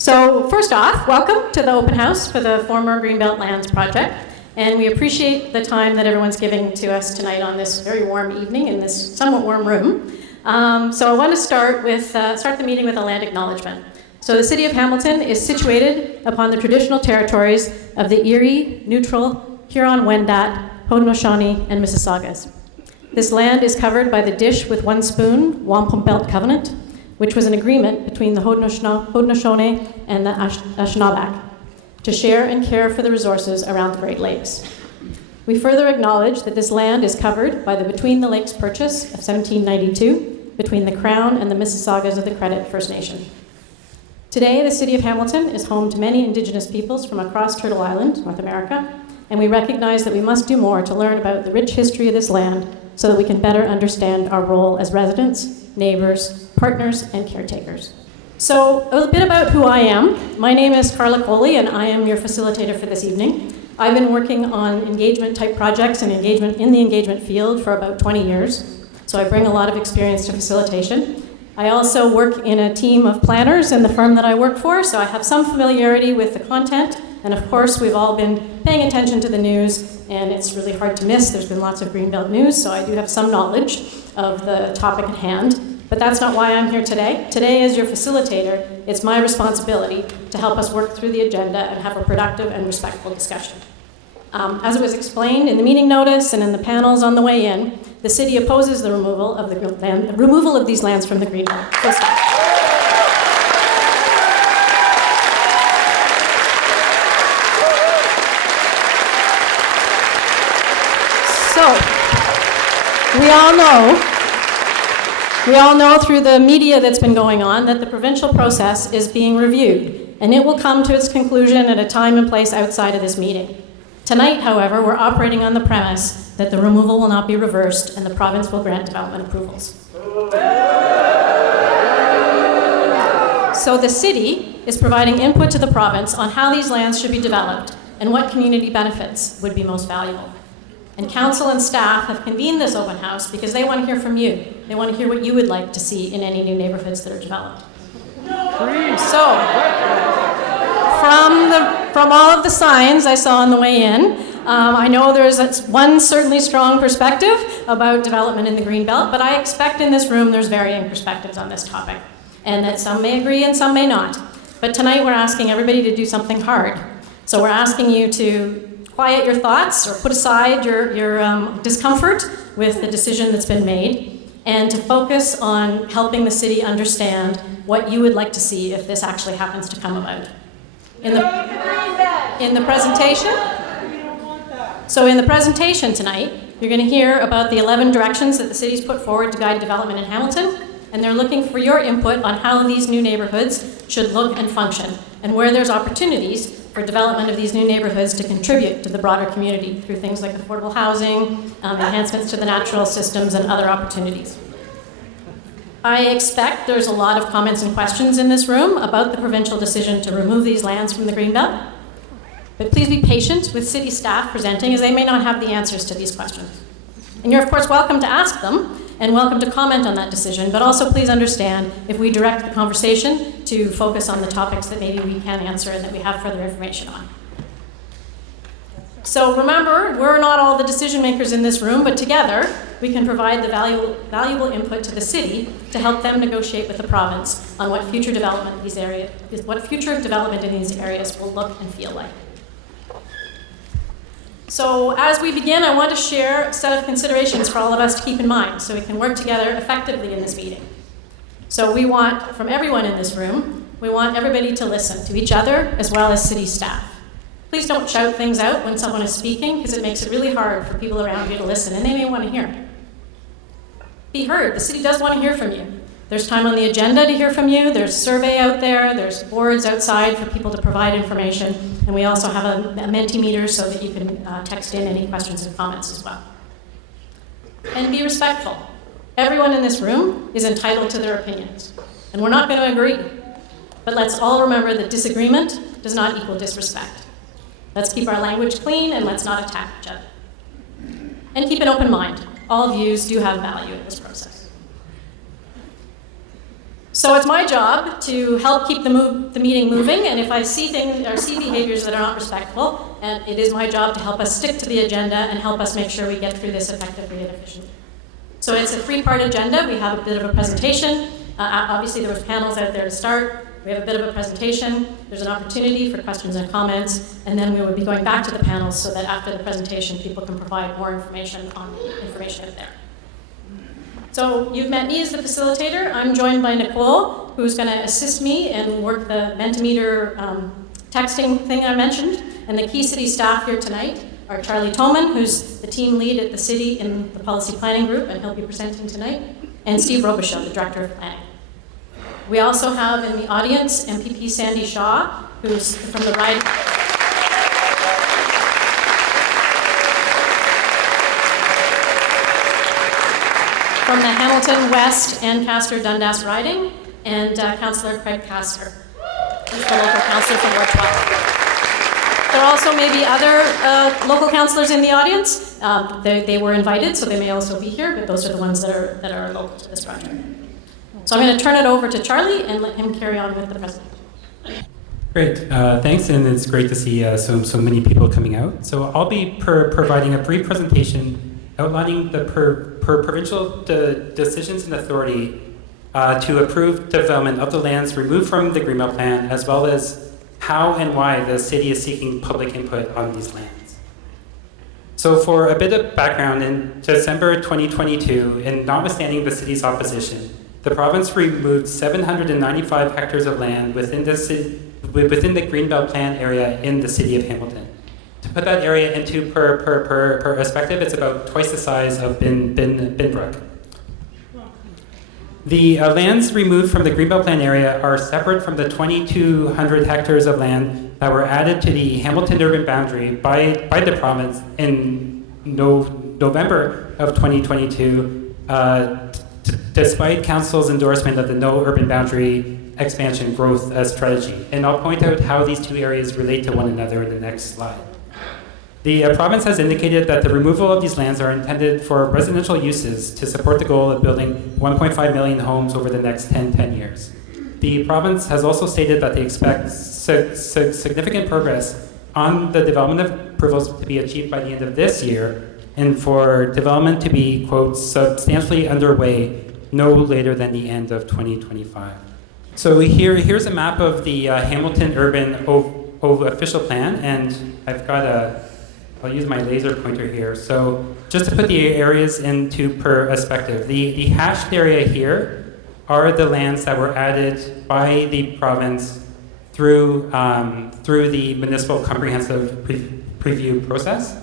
So first off, welcome to the open house for the former Greenbelt Lands project. And we appreciate the time that everyone's giving to us tonight on this very warm evening in this somewhat warm room. So I want to start the meeting with a land acknowledgement. So the city of Hamilton is situated upon the traditional territories of the Erie, Neutral, Huron-Wendat, Haudenosaunee, and Mississaugas. This land is covered by the Dish with One Spoon Wampum Belt Covenant, which was an agreement between the Haudenosaunee and the Anishinaabe to share and care for the resources around the Great Lakes. We further acknowledge that this land is covered by the Between the Lakes Purchase of 1792 between the Crown and the Mississaugas of the Credit First Nation. Today, the city of Hamilton is home to many Indigenous peoples from across Turtle Island, North America, and we recognize that we must do more to learn about the rich history of this land so that we can better understand our role as residents, neighbors, partners, and caretakers. So a bit about who I am. My name is Carla Coley, and I am your facilitator for this evening. I've been working on engagement-type projects and engagement in the engagement field for about 20 years, so I bring a lot of experience to facilitation. I also work in a team of planners in the firm that I work for, so I have some familiarity with the content, and of course we've all been paying attention to the news, and it's really hard to miss. There's been lots of Greenbelt news, so I do have some knowledge of the topic at hand. But that's not why I'm here today. Today, as your facilitator, it's my responsibility to help us work through the agenda and have a productive and respectful discussion. As it was explained in the meeting notice and in the panels on the way in, the city opposes the removal of these lands from the Greenbelt. So, we all know through the media that's been going on that the provincial process is being reviewed, and it will come to its conclusion at a time and place outside of this meeting. Tonight, however, we're operating on the premise that the removal will not be reversed and the province will grant development approvals. So the city is providing input to the province on how these lands should be developed and what community benefits would be most valuable. And council and staff have convened this open house because they want to hear from you. They want to hear what you would like to see in any new neighborhoods that are developed. So, from all of the signs I saw on the way in, I know there's one certainly strong perspective about development in the Greenbelt, but I expect in this room there's varying perspectives on this topic, and that some may agree and some may not. But tonight we're asking everybody to do something hard. So we're asking you to quiet your thoughts or put aside your discomfort with the decision that's been made, and to focus on helping the city understand what you would like to see if this actually happens to come about. In the presentation, so in the presentation tonight, you're going to hear about the 11 directions that the city's put forward to guide development in Hamilton, and they're looking for your input on how these new neighborhoods should look and function, and where there's opportunities for development of these new neighborhoods to contribute to the broader community through things like affordable housing, enhancements to the natural systems, and other opportunities. I expect there's a lot of comments and questions in this room about the provincial decision to remove these lands from the Greenbelt, but please be patient with city staff presenting, as they may not have the answers to these questions. And you're of course welcome to ask them, and welcome to comment on that decision, but also please understand if we direct the conversation to focus on the topics that maybe we can answer and that we have further information on. So remember, we're not all the decision makers in this room, but together we can provide the valuable input to the city to help them negotiate with the province on what future development in these areas will look and feel like. So as we begin, I want to share a set of considerations for all of us to keep in mind so we can work together effectively in this meeting. So we want, from everyone in this room, we want everybody to listen to each other as well as city staff. Please don't shout things out when someone is speaking, because it makes it really hard for people around you to listen, and they may want to hear. Be heard. The city does want to hear from you. There's time on the agenda to hear from you. There's survey out there. There's boards outside for people to provide information. And we also have a Mentimeter so that you can text in any questions and comments as well. And be respectful. Everyone in this room is entitled to their opinions. And we're not going to agree. But let's all remember that disagreement does not equal disrespect. Let's keep our language clean, and let's not attack each other. And keep an open mind. All views do have value in this process. So it's my job to help keep the meeting moving, and if I see things or see behaviors that are not respectful, and it is my job to help us stick to the agenda and help us make sure we get through this effectively and efficiently. So it's a three-part agenda. We have a bit of a presentation. Obviously, there was panels out there to start. We have a bit of a presentation. There's an opportunity for questions and comments, and then we will be going back to the panels so that after the presentation, people can provide more information on the information out there. So you've met me as the facilitator. I'm joined by Nicole, who's going to assist me and work the Mentimeter texting thing I mentioned. And the key city staff here tonight are Charlie Toman, who's the team lead at the city in the policy planning group, and he'll be presenting tonight, and Steve Robichaud, the director of planning. We also have in the audience MPP Sandy Shaw, who's from the riding. From the Hamilton West and Castor Dundas riding, and Councillor Craig Castor, who's the local councillor from Ward 12. There also may be other local councillors in the audience. They were invited, so they may also be here, but those are the ones that are local to this project. So I'm going to turn it over to Charlie and let him carry on with the presentation. Great, thanks, and it's great to see so many people coming out. So I'll be providing a brief presentation outlining the provincial decisions and authority to approve development of the lands removed from the Greenbelt plan, as well as how and why the city is seeking public input on these lands. So for a bit of background, in December 2022, and notwithstanding the city's opposition, the province removed 795 hectares of land within the Greenbelt plan area in the city of Hamilton. To put that area into perspective, it's about twice the size of Binbrook. The lands removed from the Greenbelt plan area are separate from the 2,200 hectares of land that were added to the Hamilton urban boundary by the province in November of 2022, despite council's endorsement of the no urban boundary expansion growth strategy. And I'll point out how these two areas relate to one another in the next slide. The province has indicated that the removal of these lands are intended for residential uses to support the goal of building 1.5 million homes over the next 10 years. The province has also stated that they expect significant progress on the development of approvals to be achieved by the end of this year, and for development to be, quote, substantially underway no later than the end of 2025. So here's a map of the Hamilton Urban official plan, and I'll use my laser pointer here. So just to put the areas into perspective, the hashed area here are the lands that were added by the province through the municipal comprehensive preview process.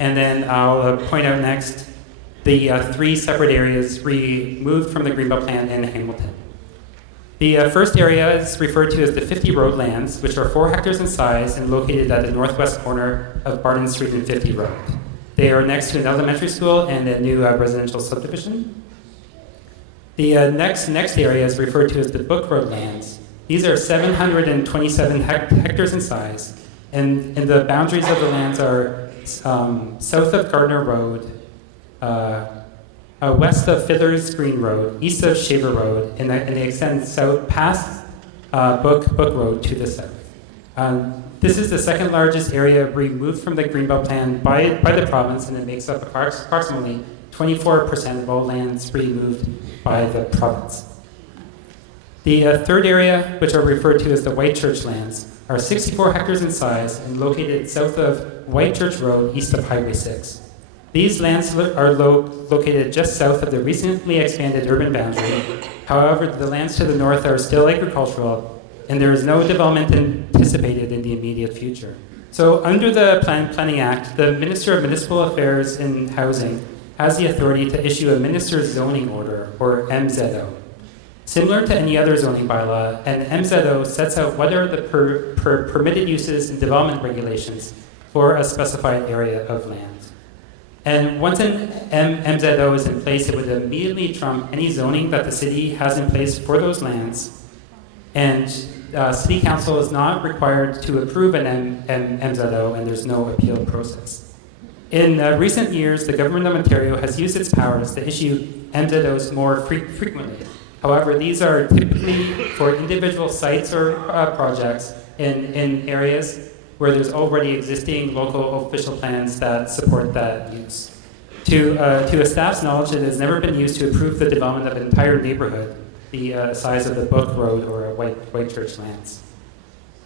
And then I'll point out next the three separate areas removed from the Greenbelt plan in Hamilton. The first area is referred to as the 50 road lands, which are 4 hectares in size and located at the northwest corner of Barton Street and 50 Road. They are next to an elementary school and a new residential subdivision. The next area is referred to as the Book Road lands. These are 727 hectares in size, and the boundaries of the lands are south of Gardner Road, west of Fiddler's Green Road, east of Shaver Road, and they extend south past Book Road to the south. This is the second largest area removed from the Greenbelt plan by the province, and it makes up approximately 24% of all lands removed by the province. The third area, which are referred to as the White Church lands, are 64 hectares in size and located south of White Church Road, east of Highway 6. These lands are located just south of the recently expanded urban boundary. However, the lands to the north are still agricultural, and there is no development anticipated in the immediate future. So under the Planning Act, the Minister of Municipal Affairs and Housing has the authority to issue a Minister's Zoning Order, or MZO. Similar to any other zoning bylaw, an MZO sets out what are the permitted uses and development regulations for a specified area of land. And once an MZO is in place, it would immediately trump any zoning that the city has in place for those lands. And City Council is not required to approve an MZO, and there's no appeal process. In recent years, the Government of Ontario has used its powers to issue MZOs more frequently. However, these are typically for individual sites or projects in areas where there's already existing local official plans that support that use. To a staff's knowledge, it has never been used to approve the development of an entire neighborhood, the size of the Book Road or White Church lands.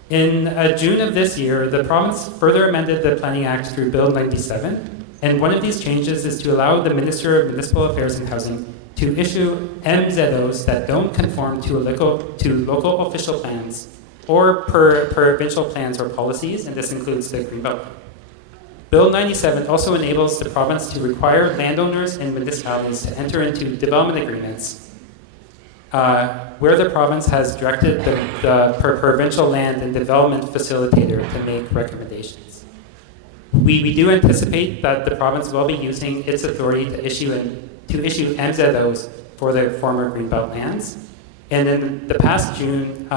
In June of this year, the province further amended the Planning Act through Bill 97, and one of these changes is to allow the Minister of Municipal Affairs and Housing to issue MZOs that don't conform to local official plans or provincial plans or policies, and this includes the Greenbelt. Bill 97 also enables the province to require landowners and municipalities to enter into development agreements where the province has directed the provincial land and development facilitator to make recommendations. We do anticipate that the province will be using its authority to issue MZOs for the former Greenbelt lands. And in this past June,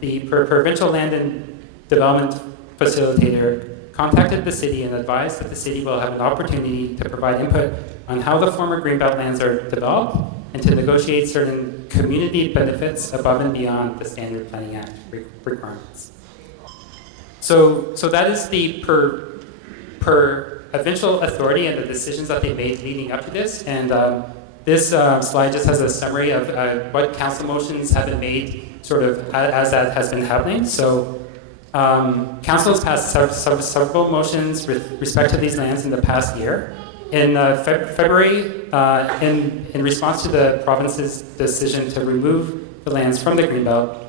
the provincial land and development facilitator contacted the city and advised that the city will have an opportunity to provide input on how the former Greenbelt lands are developed and to negotiate certain community benefits above and beyond the standard Planning Act requirements. So that is the provincial authority and the decisions that they made leading up to this. And this slide just has a summary of what council motions have been made sort of as that has been happening. So council has passed several motions with respect to these lands in the past year. In February, in response to the province's decision to remove the lands from the Greenbelt,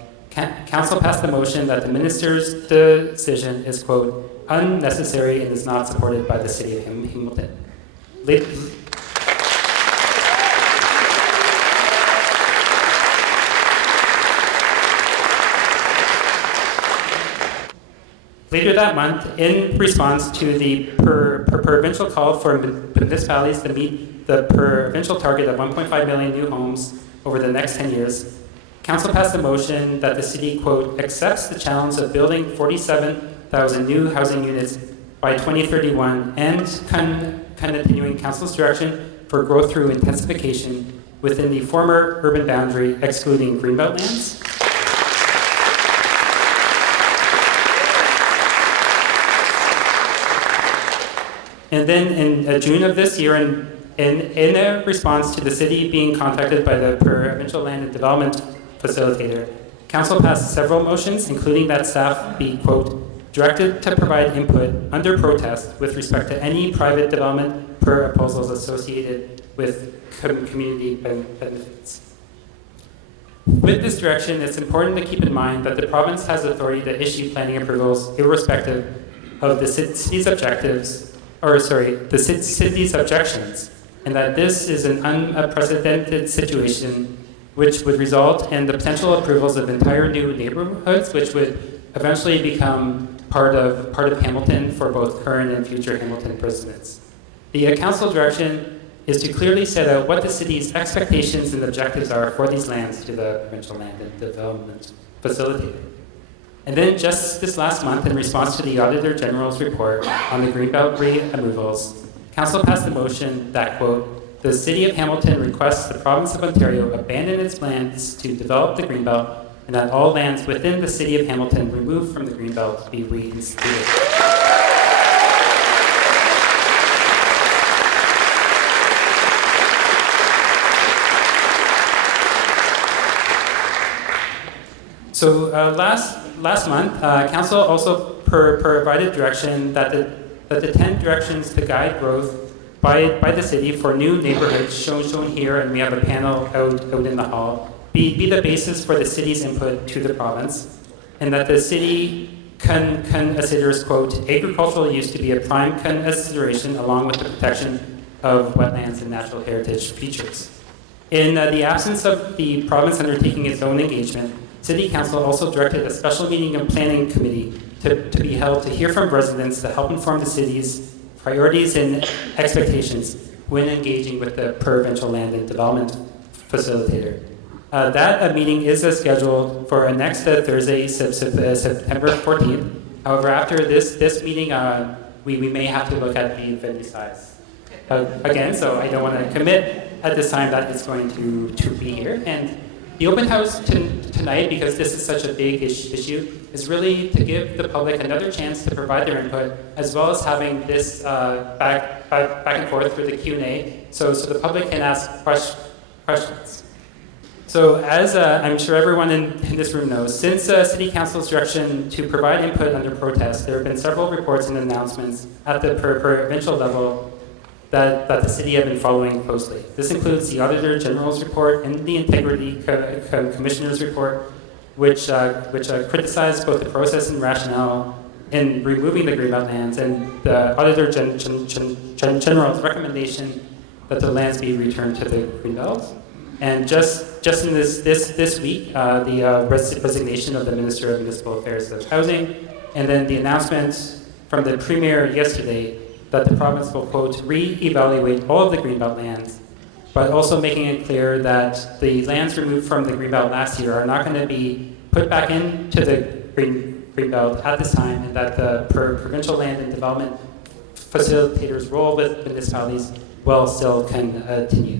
council passed a motion that the minister's decision is, quote, unnecessary and is not supported by the city of Hamilton. Later that month, in response to the provincial call for municipalities to meet the provincial target of 1.5 million new homes over the next 10 years, council passed a motion that the city, quote, accepts the challenge of building 47,000 new housing units by 2031 and continuing council's direction for growth through intensification within the former urban boundary, excluding Greenbelt lands. And then in June of this year, in a response to the city being contacted by the provincial land and development facilitator, council passed several motions, including that staff be, quote, directed to provide input under protest with respect to any private development proposals associated with community benefits. With this direction, it's important to keep in mind that the province has authority to issue planning approvals irrespective of the city's objectives, the city's objections, and that this is an unprecedented situation which would result in the potential approvals of entire new neighborhoods, which would eventually become part of Hamilton for both current and future Hamilton residents. The council direction is to clearly set out what the city's expectations and objectives are for these lands to the provincial land and development facilitator. And then just this last month, in response to the Auditor General's report on the Greenbelt removals, council passed a motion that, quote, the city of Hamilton requests the province of Ontario abandon its plans to develop the Greenbelt and that all lands within the city of Hamilton removed from the Greenbelt be reinstated. So last month, council also provided direction that the 10 directions to guide growth by the city for new neighborhoods shown here, and we have a panel out in the hall, be the basis for the city's input to the province, and that the city considers, quote, agricultural use to be a prime consideration along with the protection of wetlands and natural heritage features. In the absence of the province undertaking its own engagement, City Council also directed a special meeting of planning committee to be held to hear from residents to help inform the city's priorities and expectations when engaging with the provincial land and development facilitator. That meeting is scheduled for next Thursday, September 14th. However, after this meeting, we may have to look at the venue size again, so I don't want to commit at this time that it's going to be here. And the open house tonight, because this is such a big issue, is really to give the public another chance to provide their input, as well as having this back and forth through the Q&A, so the public can ask questions. So as I'm sure everyone in this room knows, since City Council's direction to provide input under protest, there have been several reports and announcements at the provincial level that the city have been following closely. This includes the Auditor General's report and the Integrity Commissioner's report, which criticized both the process and rationale in removing the Greenbelt lands, and the Auditor General's recommendation that the lands be returned to the Greenbelt. And just in this week, the resignation of the Minister of Municipal Affairs and Housing, and then the announcement from the Premier yesterday that the province will, quote, re-evaluate all of the Greenbelt lands, but also making it clear that the lands removed from the Greenbelt last year are not going to be put back into the Greenbelt at this time, and that the provincial land and development facilitators' role with municipalities will still continue.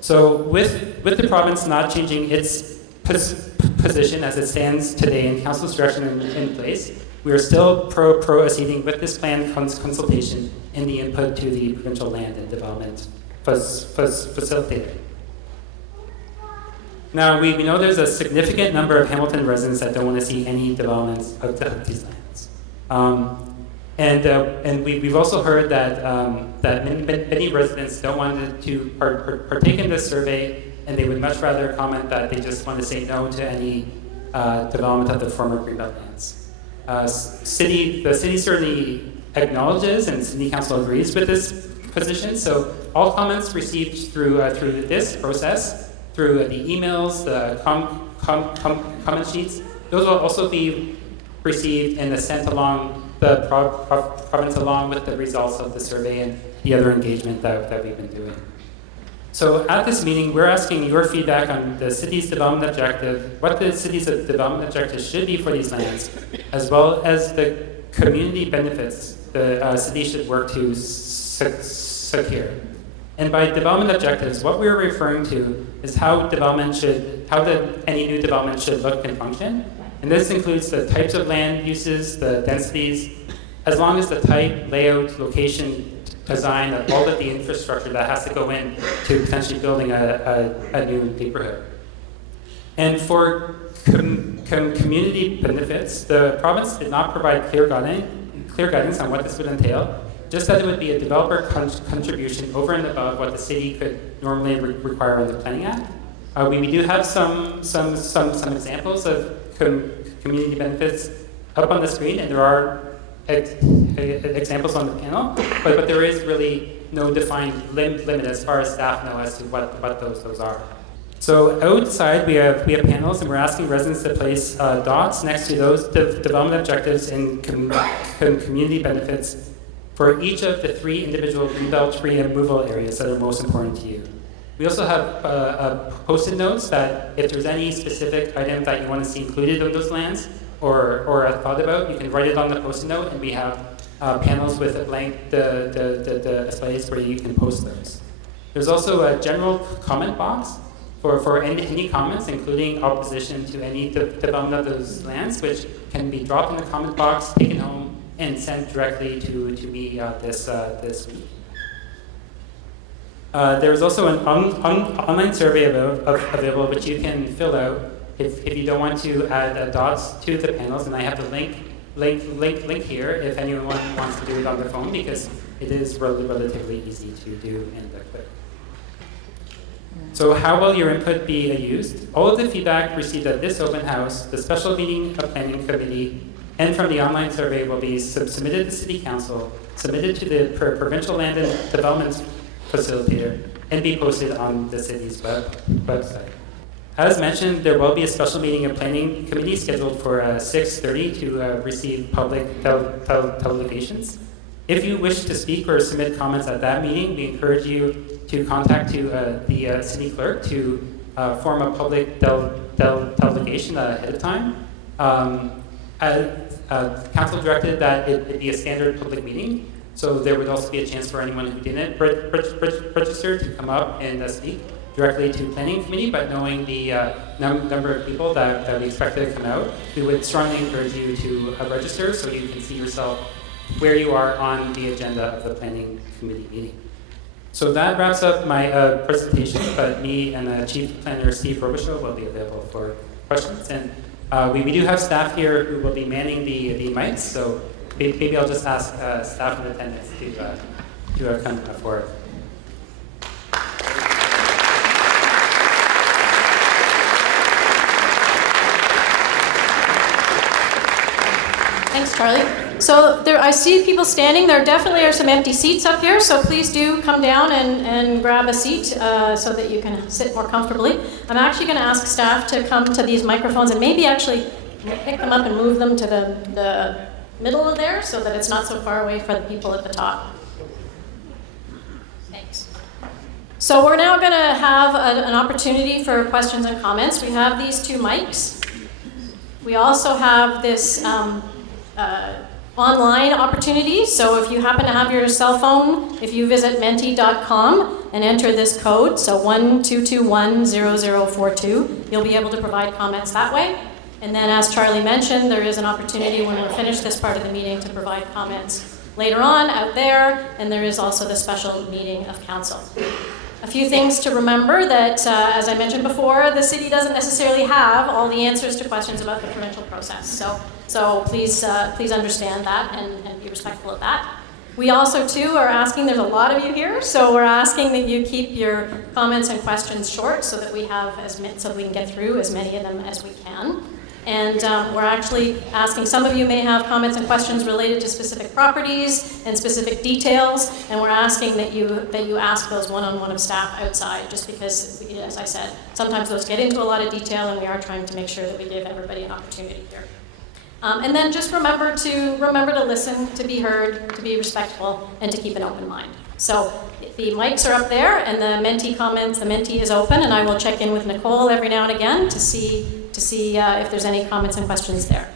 So with the province not changing its position as it stands today and council's direction in place, we are still proceeding with this plan consultation and the input to the provincial land and development facilitator. Now, we know there's a significant number of Hamilton residents that don't want to see any developments of these lands. And we've also heard that many residents don't want to partake in this survey, and they would much rather comment that they just want to say no to any development of the former Greenbelt lands. The city certainly acknowledges, and City Council agrees with this position. So all comments received through this process, through the emails, the comment sheets, those will also be received and sent along the province along with the results of the survey and the other engagement that we've been doing. So at this meeting, we're asking your feedback on the city's development objective, what the city's development objective should be for these lands, as well as the community benefits the city should work to secure. And by development objectives, what we're referring to is how any new development should look and function. And this includes the types of land uses, the densities, as long as the type, layout, location, design of all of the infrastructure that has to go in to potentially building a new neighborhood. And for community benefits, the province did not provide clear guidance on what this would entail, just that it would be a developer contribution over and above what the city could normally require under the Planning Act. We do have some examples of community benefits up on the screen, and there are examples on the panel, but there is really no defined limit as far as staff know as to what those are. So outside we have panels, and we're asking residents to place dots next to those development objectives and community benefits for each of the 3 individual Greenbelt tree removal areas that are most important to you. We also have post-it notes that if there's any specific item that you want to see included in those lands or thought about, you can write it on the post-it note, and we have panels with a blank the space where you can post those. There's also a general comment box for any comments, including opposition to any development of those lands, which can be dropped in the comment box, taken home, and sent directly to me this week. There's also an online survey available, which you can fill out if you don't want to add dots to the panels. And I have the link here if anyone wants to do it on their phone, because it is relatively easy to do and quick. So how will your input be used? All of the feedback received at this open house, the special meeting of planning committee, and from the online survey will be submitted to City Council, submitted to the provincial land and development facilitator, and be posted on the city's website. As mentioned, there will be a special meeting of planning committee scheduled for 6:30 to receive public delegations. If you wish to speak or submit comments at that meeting, we encourage you to contact the city clerk to form a public delegation ahead of time. Council directed that it be a standard public meeting. So there would also be a chance for anyone who didn't register to come up and speak directly to planning committee, but knowing the number of people that we expected to come out, we would strongly encourage you to register so you can see yourself where you are on the agenda of the planning committee meeting. So that wraps up my presentation, but me and Chief Planner Steve Robichaud will be available for questions. And we do have staff here who will be manning the mics, so maybe I'll just ask staff in attendance to come forward. Thanks, Charlie. So I see people standing. There definitely are some empty seats up here, so please do come down and grab a seat so that you can sit more comfortably. I'm actually going to ask staff to come to these microphones and maybe actually pick them up and move them to the middle of there so that it's not so far away for the people at the top. Thanks. So we're now going to have an opportunity for questions and comments. We have these two mics. We also have this online opportunity. So if you happen to have your cell phone, if you visit menti.com and enter this code, so 12210042, you'll be able to provide comments that way. And then as Charlie mentioned, there is an opportunity when we're finished this part of the meeting to provide comments later on out there, and there is also the special meeting of council. A few things to remember that, as I mentioned before, the city doesn't necessarily have all the answers to questions about the provincial process. So please understand that and be respectful of that. We also, too, are asking, there's a lot of you here, so we're asking that you keep your comments and questions short so that we have so we can get through as many of them as we can. And we're actually asking, some of you may have comments and questions related to specific properties and specific details, and we're asking that you ask those one-on-one of staff outside, just because, as I said, sometimes those get into a lot of detail, and we are trying to make sure that we give everybody an opportunity here. And then just remember to listen, to be heard, to be respectful, and to keep an open mind. So the mics are up there, and the Menti is open, and I will check in with Nicole every now and again to see if there's any comments and questions there.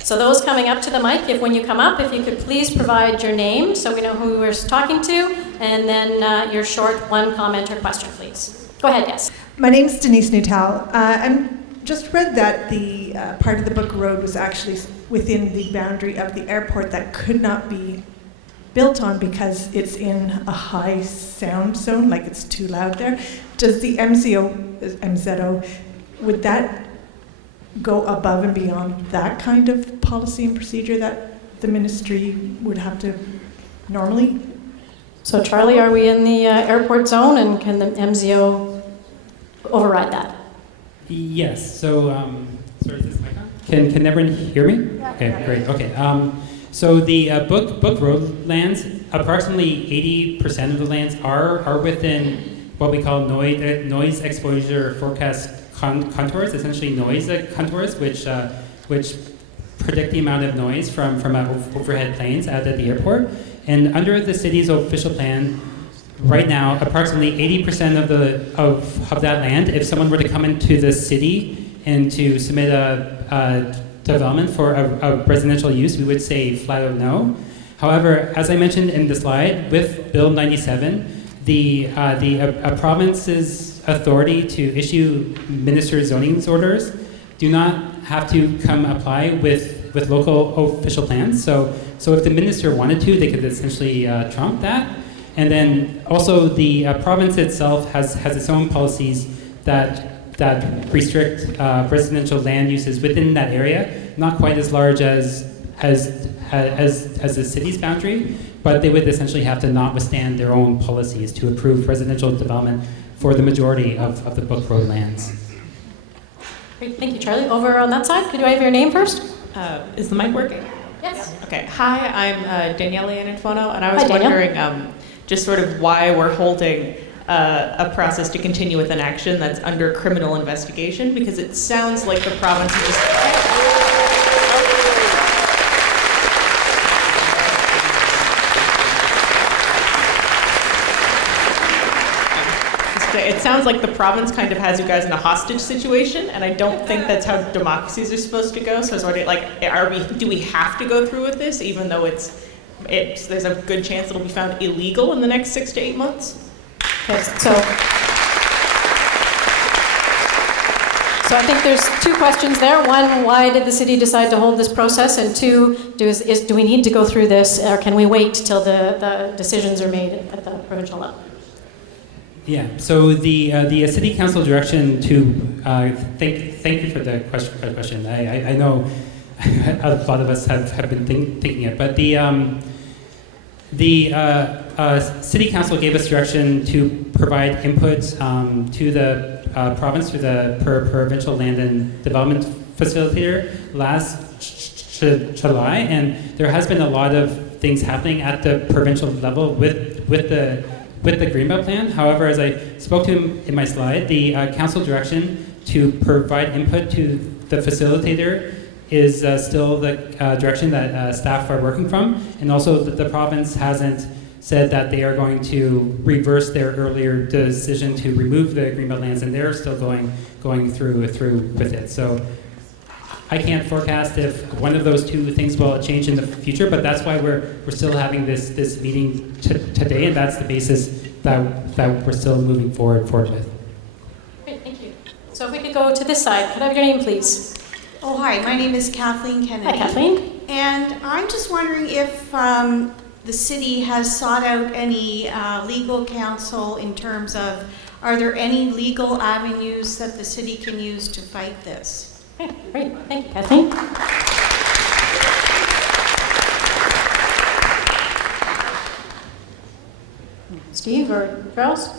So those coming up to the mic, when you come up, if you could please provide your name so we know who we're talking to, and then your short one comment or question, please. Go ahead, yes. My name's Denise Nuttall. I just read that the part of the Book Road was actually within the boundary of the airport that could not be built on because it's in a high sound zone, like it's too loud there. Does the MZO, would that go above and beyond that kind of policy and procedure that the ministry would have to normally? So Charlie, are we in the airport zone, and can the MZO override that? Yes. So, sorry, is this mic on? Can everyone hear me? Yeah. Okay, great. Okay. So the Book Road lands, approximately 80% of the lands are within what we call noise exposure forecast contours, essentially noise contours, which predict the amount of noise from overhead planes out at the airport. And under the city's official plan, right now, approximately 80% of that land, if someone were to come into the city and to submit a development for a residential use, we would say flat out no. However, as I mentioned in the slide, with Bill 97, a province's authority to issue minister's zoning orders do not have to come apply with local official plans. So if the minister wanted to, they could essentially trump that. And then also the province itself has its own policies that restrict residential land uses within that area, not quite as large as the city's boundary, but they would essentially have to notwithstand their own policies to approve residential development for the majority of the Book Road lands. Great, thank you, Charlie. Over on that side, could I have your name first? Is the mic working? Yes. Okay. Hi, I'm Danielle Iannifono, and I was wondering just sort of why we're holding a process to continue with an action that's under criminal investigation, because it sounds like the province is just... It sounds like the province kind of has you guys in a hostage situation, and I don't think that's how democracies are supposed to go. So I was wondering, like, do we have to go through with this, even though it's there's a good chance it'll be found illegal in the next 6 to 8 months? Okay, so I think there's two questions there. One, why did the city decide to hold this process? And two, do we need to go through this, or can we wait till the decisions are made at the provincial level? Yeah. So the city council direction to thank you for the question. I know a lot of us have been thinking it, but the city council gave us direction to provide input to the province through the provincial land and development facilitator last July, and there has been a lot of things happening at the provincial level with the Greenbelt plan. However, as I spoke to him in my slide, the council direction to provide input to the facilitator is still the direction that staff are working from, and also that the province hasn't said that they are going to reverse their earlier decision to remove the Greenbelt lands, and they're still going through with it. So I can't forecast if one of those two things will change in the future, but that's why we're still having this meeting today, and that's the basis that we're still moving forward with. Great, thank you. So if we could go to this side, could I have your name, please? Oh, hi. My name is Kathleen Kennedy. Hi, Kathleen. And I'm just wondering if the city has sought out any legal counsel in terms of, are there any legal avenues that the city can use to fight this? Okay, great. Thank you, Kathleen. Steve or Charles?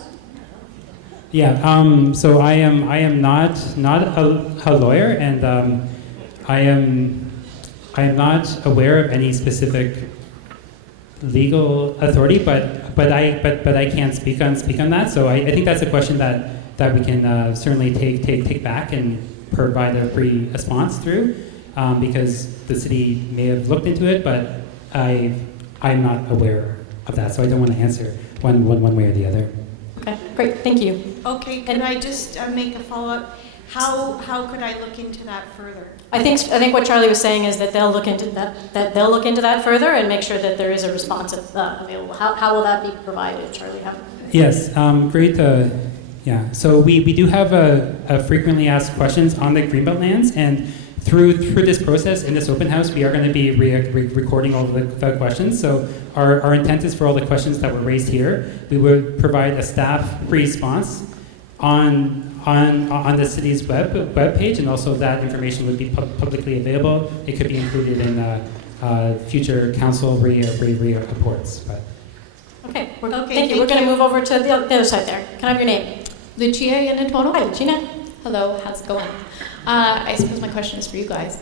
Yeah. So I am not a lawyer, and I am not aware of any specific legal authority, but I can't speak on that. So I think that's a question that we can certainly take back and provide a free response through, because the city may have looked into it, but I'm not aware of that. So I don't want to answer one way or the other. Okay, great. Thank you. Okay, can I just make a follow-up? How could I look into that further? I think what Charlie was saying is that they'll look into that further and make sure that there is a response available. How will that be provided, Charlie? Yes, great. Yeah, so we do have a frequently asked questions on the Greenbelt lands, and through this process in this open house, we are going to be recording all the questions. So our intent is for all the questions that were raised here, we would provide a staff response on the city's web page, and also that information would be publicly available. It could be included in future council reports. But. Okay, thank you. We're going to move over to the other side there. Can I have your name? Lucia Yanatono. Hi, Lucina. Hello, how's it going? I suppose my question is for you guys.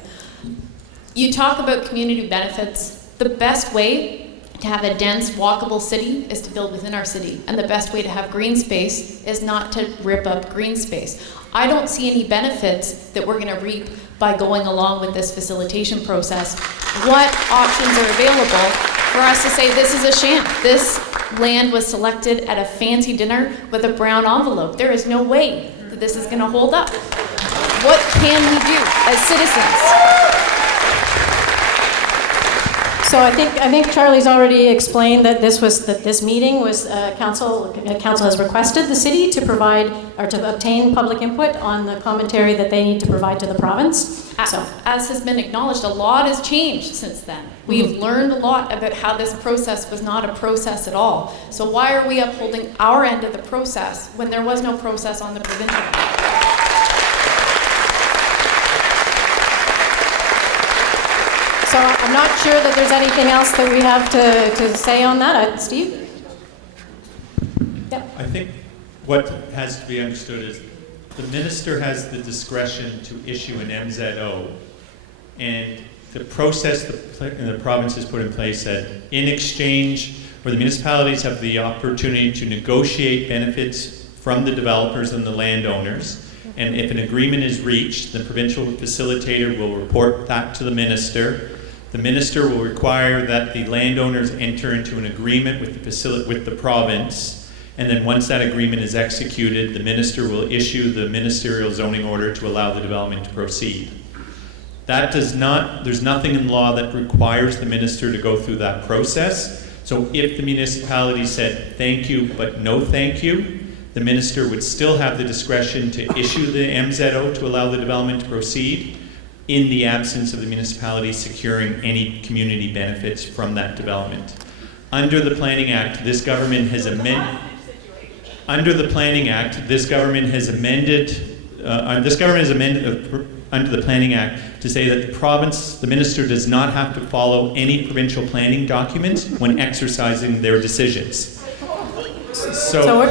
You talk about community benefits. The best way to have a dense, walkable city is to build within our city. And the best way to have green space is not to rip up green space. I don't see any benefits that we're going to reap by going along with this facilitation process. What options are available for us to say this is a sham? This land was selected at a fancy dinner with a brown envelope. There is no way that this is going to hold up. What can we do as citizens? So I think Charlie's already explained that this meeting was council has requested the city to provide or to obtain public input on the commentary that they need to provide to the province. So, as has been acknowledged, a lot has changed since then. We've learned a lot about how this process was not a process at all. So why are we upholding our end of the process when there was no process on the provincial end? So I'm not sure that there's anything else that we have to say on that. Steve? Yep. I think what has to be understood is the minister has the discretion to issue an MZO, and the process the province has put in place that in exchange, where the municipalities have the opportunity to negotiate benefits from the developers and the landowners, and if an agreement is reached, the provincial facilitator will report that to the minister. The minister will require that the landowners enter into an agreement with the province, and then once that agreement is executed, the minister will issue the ministerial zoning order to allow the development to proceed. There's nothing in law that requires the minister to go through that process. So if the municipality said thank you but no thank you, the minister would still have the discretion to issue the MZO to allow the development to proceed in the absence of the municipality securing any community benefits from that development. Under the Planning Act, this government has amended. Under the Planning Act, this government has amended. Under the Planning Act to say that the minister does not have to follow any provincial planning documents when exercising their decisions. So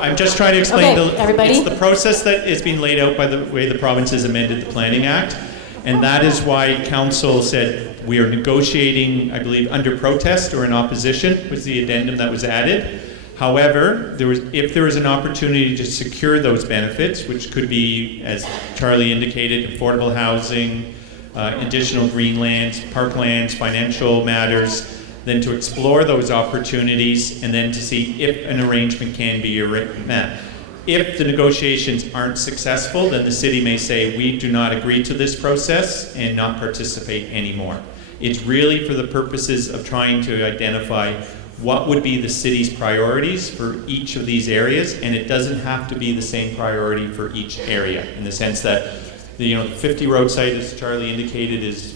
I'm just trying to explain it's the process that is being laid out by the way the province has amended the Planning Act, and that is why council said we are negotiating, I believe, under protest or in opposition was the addendum that was added. However, if there was an opportunity to secure those benefits, which could be, as Charlie indicated, affordable housing, additional greenlands, parklands, financial matters, then to explore those opportunities and then to see if an arrangement can be met. If the negotiations aren't successful, then the city may say, we do not agree to this process and not participate anymore. It's really for the purposes of trying to identify what would be the city's priorities for each of these areas, and it doesn't have to be the same priority for each area, in the sense that the 50 road site, as Charlie indicated, is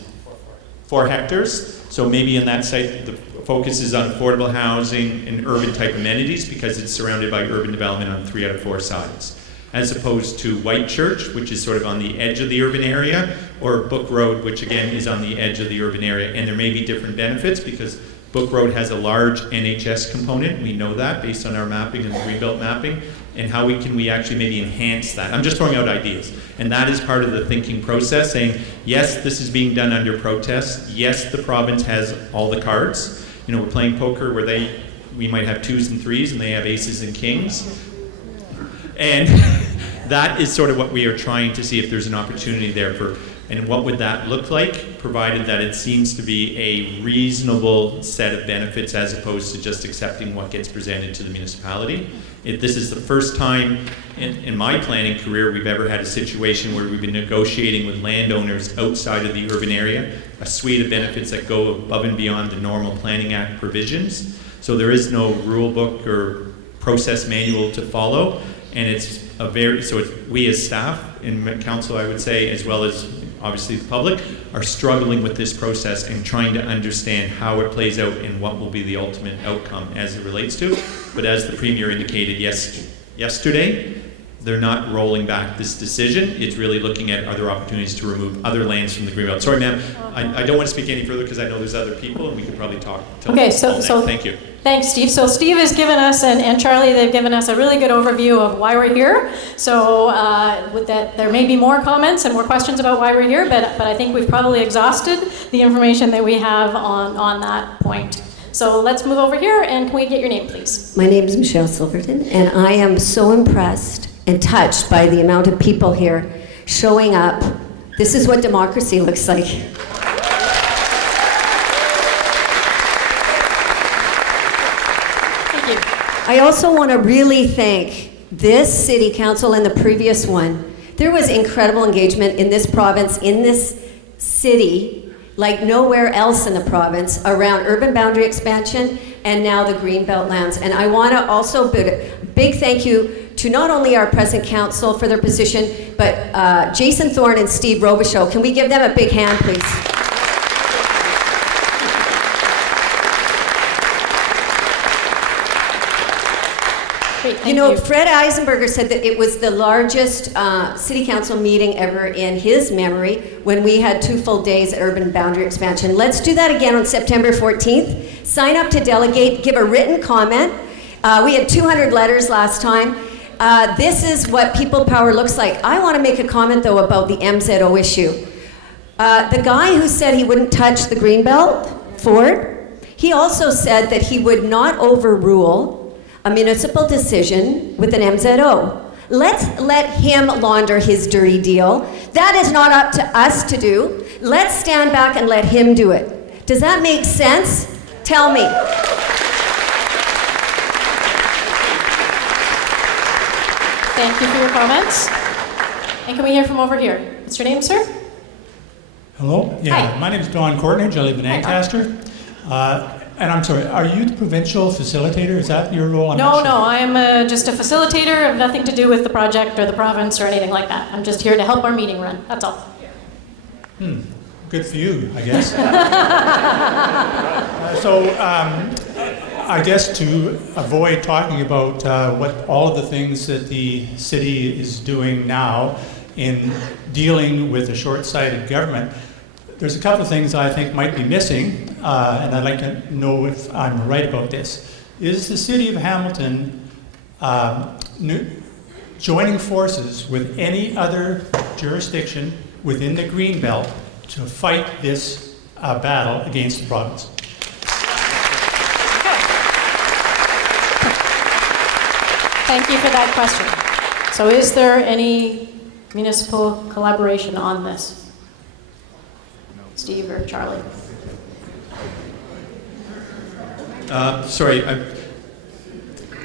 4 hectares. So maybe in that site, the focus is on affordable housing and urban type amenities because it's surrounded by urban development on 3 out of 4 sides. As opposed to Whitechurch, which is sort of on the edge of the urban area, or Book Road, which again is on the edge of the urban area. And there may be different benefits because Book Road has a large NHS component. We know that based on our mapping and the Greenbelt mapping. And how can we actually maybe enhance that? I'm just throwing out ideas. And that is part of the thinking process, saying, yes, this is being done under protest. Yes, the province has all the cards. We're playing poker where we might have 2s and 3s and they have aces and kings. And that is sort of what we are trying to see if there's an opportunity there for, and what would that look like, provided that it seems to be a reasonable set of benefits as opposed to just accepting what gets presented to the municipality. This is the first time in my planning career we've ever had a situation where we've been negotiating with landowners outside of the urban area, a suite of benefits that go above and beyond the normal Planning Act provisions. So there is no rule book or process manual to follow, and it's we as staff and council, I would say, as well as obviously the public, are struggling with this process and trying to understand how it plays out and what will be the ultimate outcome as it relates to. But as the Premier indicated yesterday, they're not rolling back this decision. It's really looking at other opportunities to remove other lands from the Greenbelt. Sorry, ma'am, I don't want to speak any further because I know there's other people and we could probably talk till all night. Thank you. Thanks, Steve. So Steve has given us, and Charlie, they've given us a really good overview of why we're here. So with that, there may be more comments and more questions about why we're here, but I think we've probably exhausted the information that we have on that point. So let's move over here, and can we get your name, please? My name is Michelle Silverton, and I am so impressed and touched by the amount of people here showing up. This is what democracy looks like. I also want to really thank this city council and the previous one. There was incredible engagement in this province, in this city, like nowhere else in the province, around urban boundary expansion and now the Greenbelt lands. And I want to also put a big thank you to not only our present council for their position, but Jason Thorne and Steve Robichaud. Can we give them a big hand, please? You know, Fred Eisenberger said that it was the largest city council meeting ever in his memory when we had 2 full days at urban boundary expansion. Let's do that again on September 14th. Sign up to delegate, give a written comment. We had 200 letters last time. This is what people power looks like. I want to make a comment, though, about the MZO issue. The guy who said he wouldn't touch the Greenbelt, Ford, he also said that he would not overrule a municipal decision with an MZO. Let's let him launder his dirty deal. That is not up to us to do. Let's stand back and let him do it. Does that make sense? Tell me. Thank you for your comments. And can we hear from over here? What's your name, sir? Hello? Yeah, Hi. my name is Don Courtnage. I live in Ancaster. And I'm sorry, are you the provincial facilitator? Is that your role? No, I am just a facilitator. I have nothing to do with the project or the province or anything like that. I'm just here to help our meeting run. That's all. Good for you, I guess. I guess to avoid talking about what all of the things that the city is doing now in dealing with a short-sighted government, there's a couple of things I think might be missing, and I'd like to know if I'm right about this. Is the city of Hamilton joining forces with any other jurisdiction within the Greenbelt to fight this battle against the province? Thank you for that question. So is there any municipal collaboration on this? Steve or Charlie?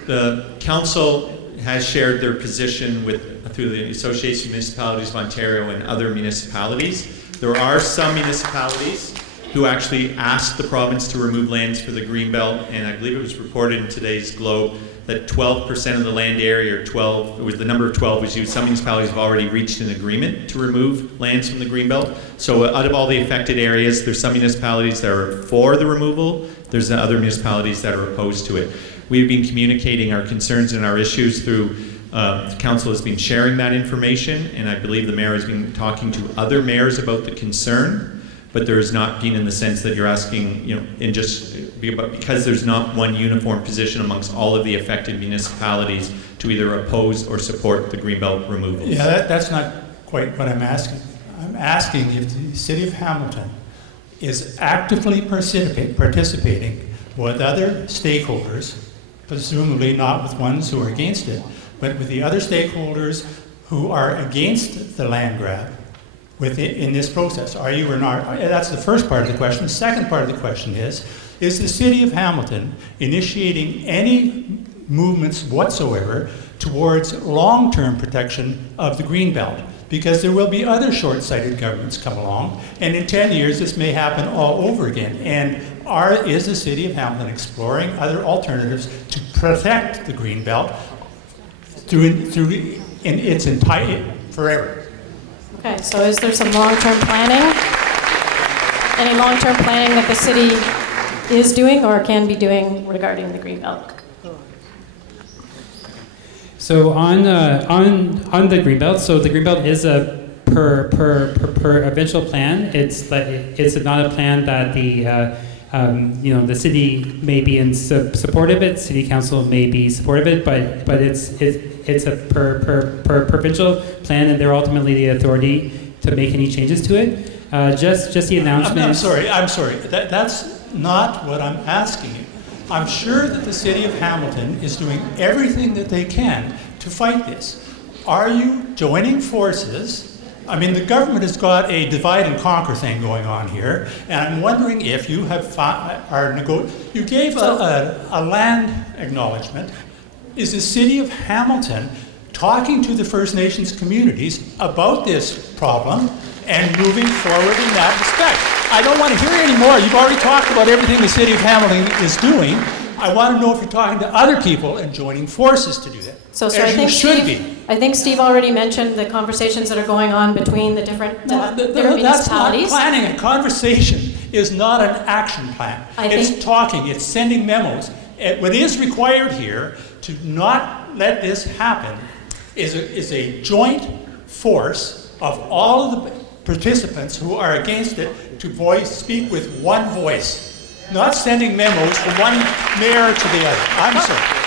The council has shared their position through the Association of Municipalities of Ontario and other municipalities. There are some municipalities who actually asked the province to remove lands for the Greenbelt, and I believe it was reported in today's Globe that 12% of the land area, the number of 12 was used. Some municipalities have already reached an agreement to remove lands from the Greenbelt. So out of all the affected areas, there's some municipalities that are for the removal, there's other municipalities that are opposed to it. We've been communicating our concerns and our issues through, the council has been sharing that information, and I believe the mayor has been talking to other mayors about the concern, but there has not been in the sense that you're asking, because there's not one uniform position amongst all of the affected municipalities to either oppose or support the Greenbelt removals. Yeah, that's not quite what I'm asking. I'm asking if the city of Hamilton is actively participating with other stakeholders, presumably not with ones who are against it, but with the other stakeholders who are against the land grab in this process. Are you or not? That's the first part of the question. The second part of the question is the city of Hamilton initiating any movements whatsoever towards long-term protection of the Greenbelt? Because there will be other short-sighted governments come along, and in 10 years this may happen all over again. And is the city of Hamilton exploring other alternatives to protect the Greenbelt in its entire forever? Okay, so is there some long-term planning? Any long-term planning that the city is doing or can be doing regarding the Greenbelt? So on the Greenbelt, so the Greenbelt is a per provincial plan. It's not a plan that the city may be in support of it. City council may be supportive of it, but it's a per provincial plan, and they're ultimately the authority to make any changes to it. Just the announcement. I'm sorry. That's not what I'm asking you. I'm sure that the city of Hamilton is doing everything that they can to fight this. Are you joining forces? I mean, the government has got a divide and conquer thing going on here, and I'm wondering if you have you gave a land acknowledgement. Is the city of Hamilton talking to the First Nations communities about this problem and moving forward in that respect? I don't want to hear any more. You've already talked about everything the city of Hamilton is doing. I want to know if you're talking to other people and joining forces to do that. So I think Steve already mentioned the conversations that are going on between the different municipalities. That's not planning. A conversation is not an action plan. It's talking. It's sending memos. What is required here to not let this happen is a joint force of all of the participants who are against it to speak with one voice, not sending memos from one mayor to the other. I'm sorry.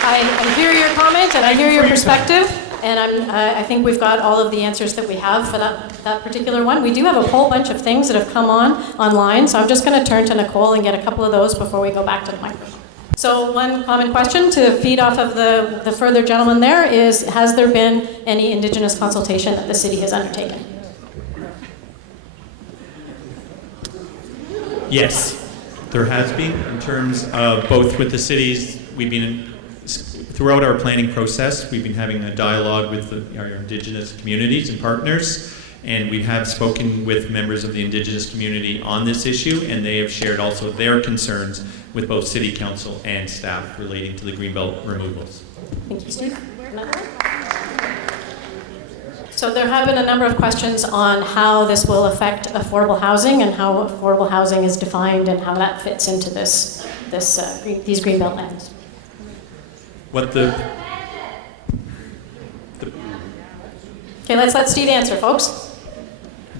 I hear your comment and I hear your perspective, and I think we've got all of the answers that we have for that particular one. We do have a whole bunch of things that have come online, so I'm just going to turn to Nicole and get a couple of those before we go back to the microphone. So one common question to feed off of the further gentleman there is, has there been any Indigenous consultation that the city has undertaken? Yes, there has been in terms of both with the cities. We've been throughout our planning process, we've been having a dialogue with our Indigenous communities and partners, And we have spoken with members of the Indigenous community on this issue, and they have shared also their concerns with both City Council and staff relating to the Greenbelt removals. Thank you, Steve. So there have been a number of questions on how this will affect affordable housing and how affordable housing is defined and how that fits into these Greenbelt lands. Okay, let's let Steve answer, folks.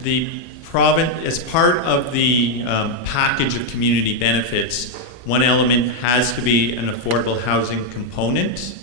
The province, as part of the package of community benefits, one element has to be an affordable housing component.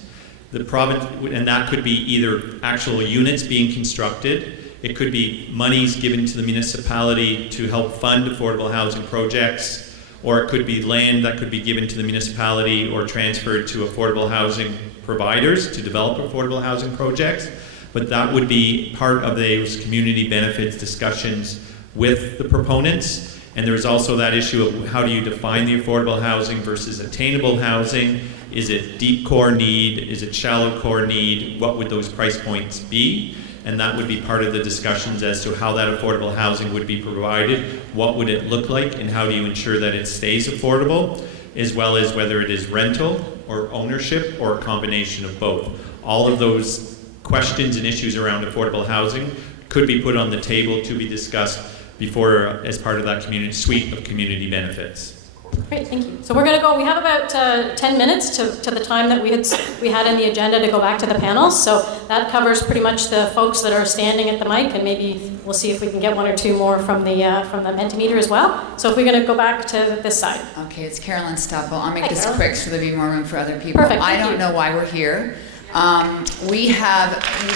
The province, and that could be either actual units being constructed, it could be monies given to the municipality to help fund affordable housing projects, or it could be land that could be given to the municipality or transferred to affordable housing providers to develop affordable housing projects. But that would be part of those community benefits discussions with the proponents. And there's also that issue of how do you define the affordable housing versus attainable housing? Is it deep core need? Is it shallow core need? What would those price points be? And that would be part of the discussions as to how that affordable housing would be provided. What would it look like, and how do you ensure that it stays affordable, as well as whether it is rental or ownership or a combination of both. All of those questions and issues around affordable housing could be put on the table to be discussed before, as part of that community suite of community benefits. Great, thank you. So we're going to go, we have about 10 minutes to the time that we had in the agenda to go back to the panels. So that covers pretty much the folks that are standing at the mic, and maybe we'll see if we can get one or two more from the Mentimeter as well. So if we're going to go back to this side. Okay, it's Carolyn Stuffel. I'll make this quick so there'll be more room for other people. Perfect, I don't know why we're here. We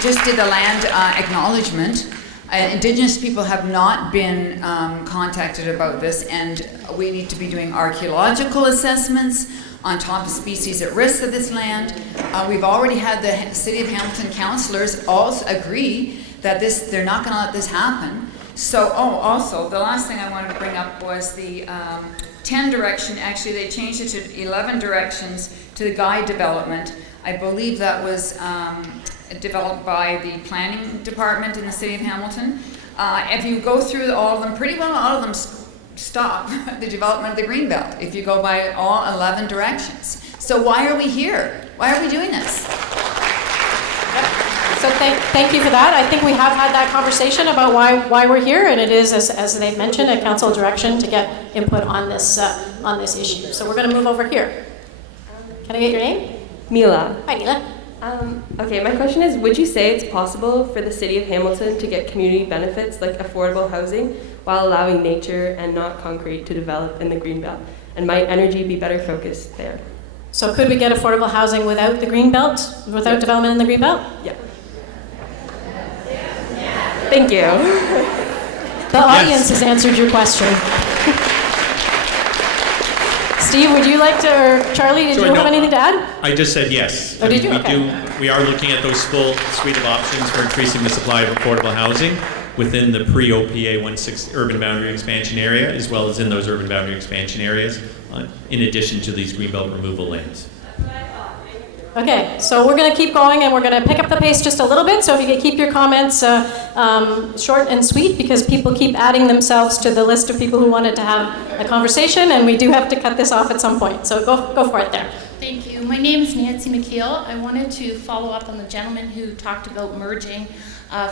just did the land acknowledgement. Indigenous people have not been contacted about this, and we need to be doing archaeological assessments on top of species at risk of this land. We've already had the City of Hamilton councillors all agree that they're not going to let this happen. So, also, the last thing I wanted to bring up was the 10 direction. Actually, they changed it to 11 directions to the guide development. I believe that was developed by the planning department in the City of Hamilton. If you go through all of them, pretty well all of them stop the development of the Greenbelt if you go by all 11 directions. So why are we here? Why are we doing this? So thank you for that. I think we have had that conversation about why we're here, and it is, as they've mentioned, a council direction to get input on this issue. So we're going to move over here. Can I get your name? Mila. Hi, Mila. Okay, my question is, would you say it's possible for the City of Hamilton to get community benefits like affordable housing while allowing nature and not concrete to develop in the Greenbelt? And might energy be better focused there? So could we get affordable housing without the Greenbelt, without development in the Greenbelt? Yeah. Thank you. The audience has answered your question. Steve, would you like to, or Charlie, did you have anything to add? I just said yes. Oh, did you? Okay. We are looking at those full suite of options for increasing the supply of affordable housing within the pre-OPA 16 urban boundary expansion area, as well as in those urban boundary expansion areas, in addition to these Greenbelt removal lands. Okay, so we're going to keep going, and we're going to pick up the pace just a little bit. So if you could keep your comments short and sweet, because people keep adding themselves to the list of people who wanted to have a conversation, and we do have to cut this off at some point. So go for it there. Thank you. My name is Nancy McKeel. I wanted to follow up on the gentleman who talked about merging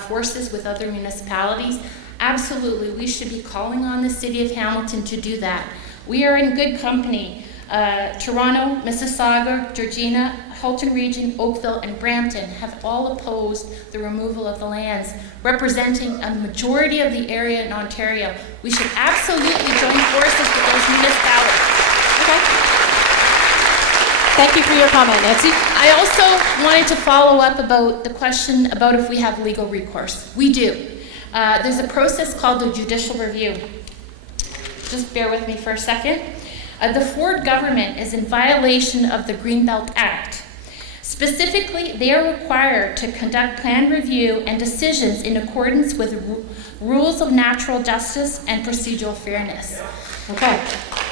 forces with other municipalities. Absolutely, we should be calling on the City of Hamilton to do that. We are in good company. Toronto, Mississauga, Georgina, Halton Region, Oakville, and Brampton have all opposed the removal of the lands, representing a majority of the area in Ontario. We should absolutely join forces with those municipalities. Okay. Thank you for your comment, Nancy. I also wanted to follow up about the question about if we have legal recourse. We do. There's a process called the judicial review. Just bear with me for a second. The Ford government is in violation of the Greenbelt Act. Specifically, they are required to conduct plan review and decisions in accordance with rules of natural justice and procedural fairness. Okay.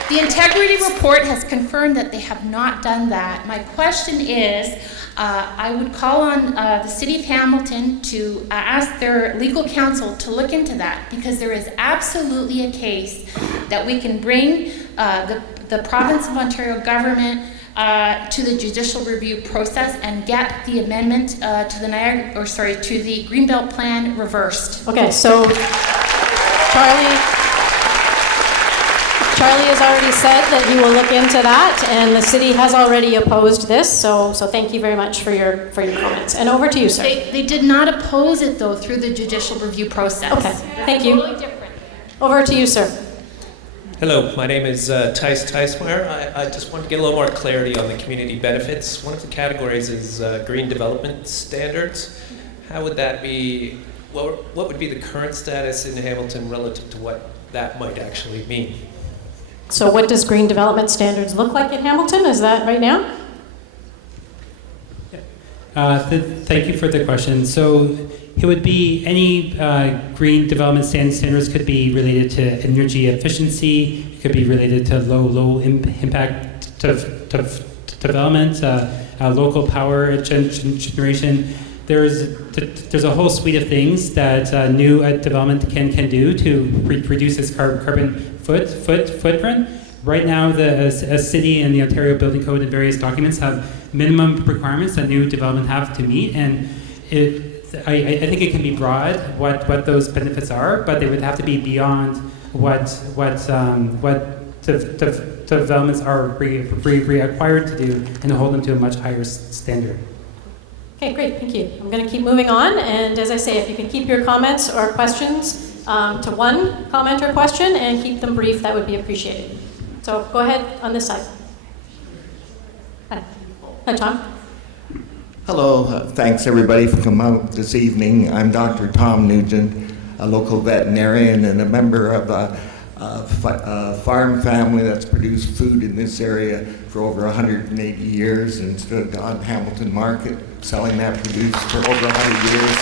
The integrity report has confirmed that they have not done that. My question is, I would call on the City of Hamilton to ask their legal counsel to look into that, because there is absolutely a case that we can bring the province of Ontario government to the judicial review process and get the amendment to the Greenbelt plan reversed. Okay, so Charlie has already said that he will look into that, and the city has already opposed this, so thank you very much for your comments. And over to you, sir. They did not oppose it, though, through the judicial review process. Okay, thank you. Totally different. Over to you, sir. Hello, my name is Tice Teismeyer. I just want to get a little more clarity on the community benefits. One of the categories is green development standards. How would that be, what would be the current status in Hamilton relative to what that might actually mean? So what does green development standards look like in Hamilton? Is that right now? Thank you for the question. So it would be any green development standards could be related to energy efficiency, it could be related to low impact development, local power generation. There's a whole suite of things that new development can do to reduce its carbon footprint. Right now, a city and the Ontario Building Code and various documents have minimum requirements that new development have to meet, and I think it can be broad what those benefits are, but they would have to be beyond what developments are required to do, and hold them to a much higher standard. Okay, great, thank you. I'm going to keep moving on, and as I say, if you can keep your comments or questions to one comment or question and keep them brief, that would be appreciated. So go ahead on this side. Hi, Tom. Hello, thanks everybody for coming out this evening. I'm Dr. Tom Nugent, a local veterinarian and a member of a farm family that's produced food in this area for over 180 years and stood on Hamilton Market selling that produce for over 100 years.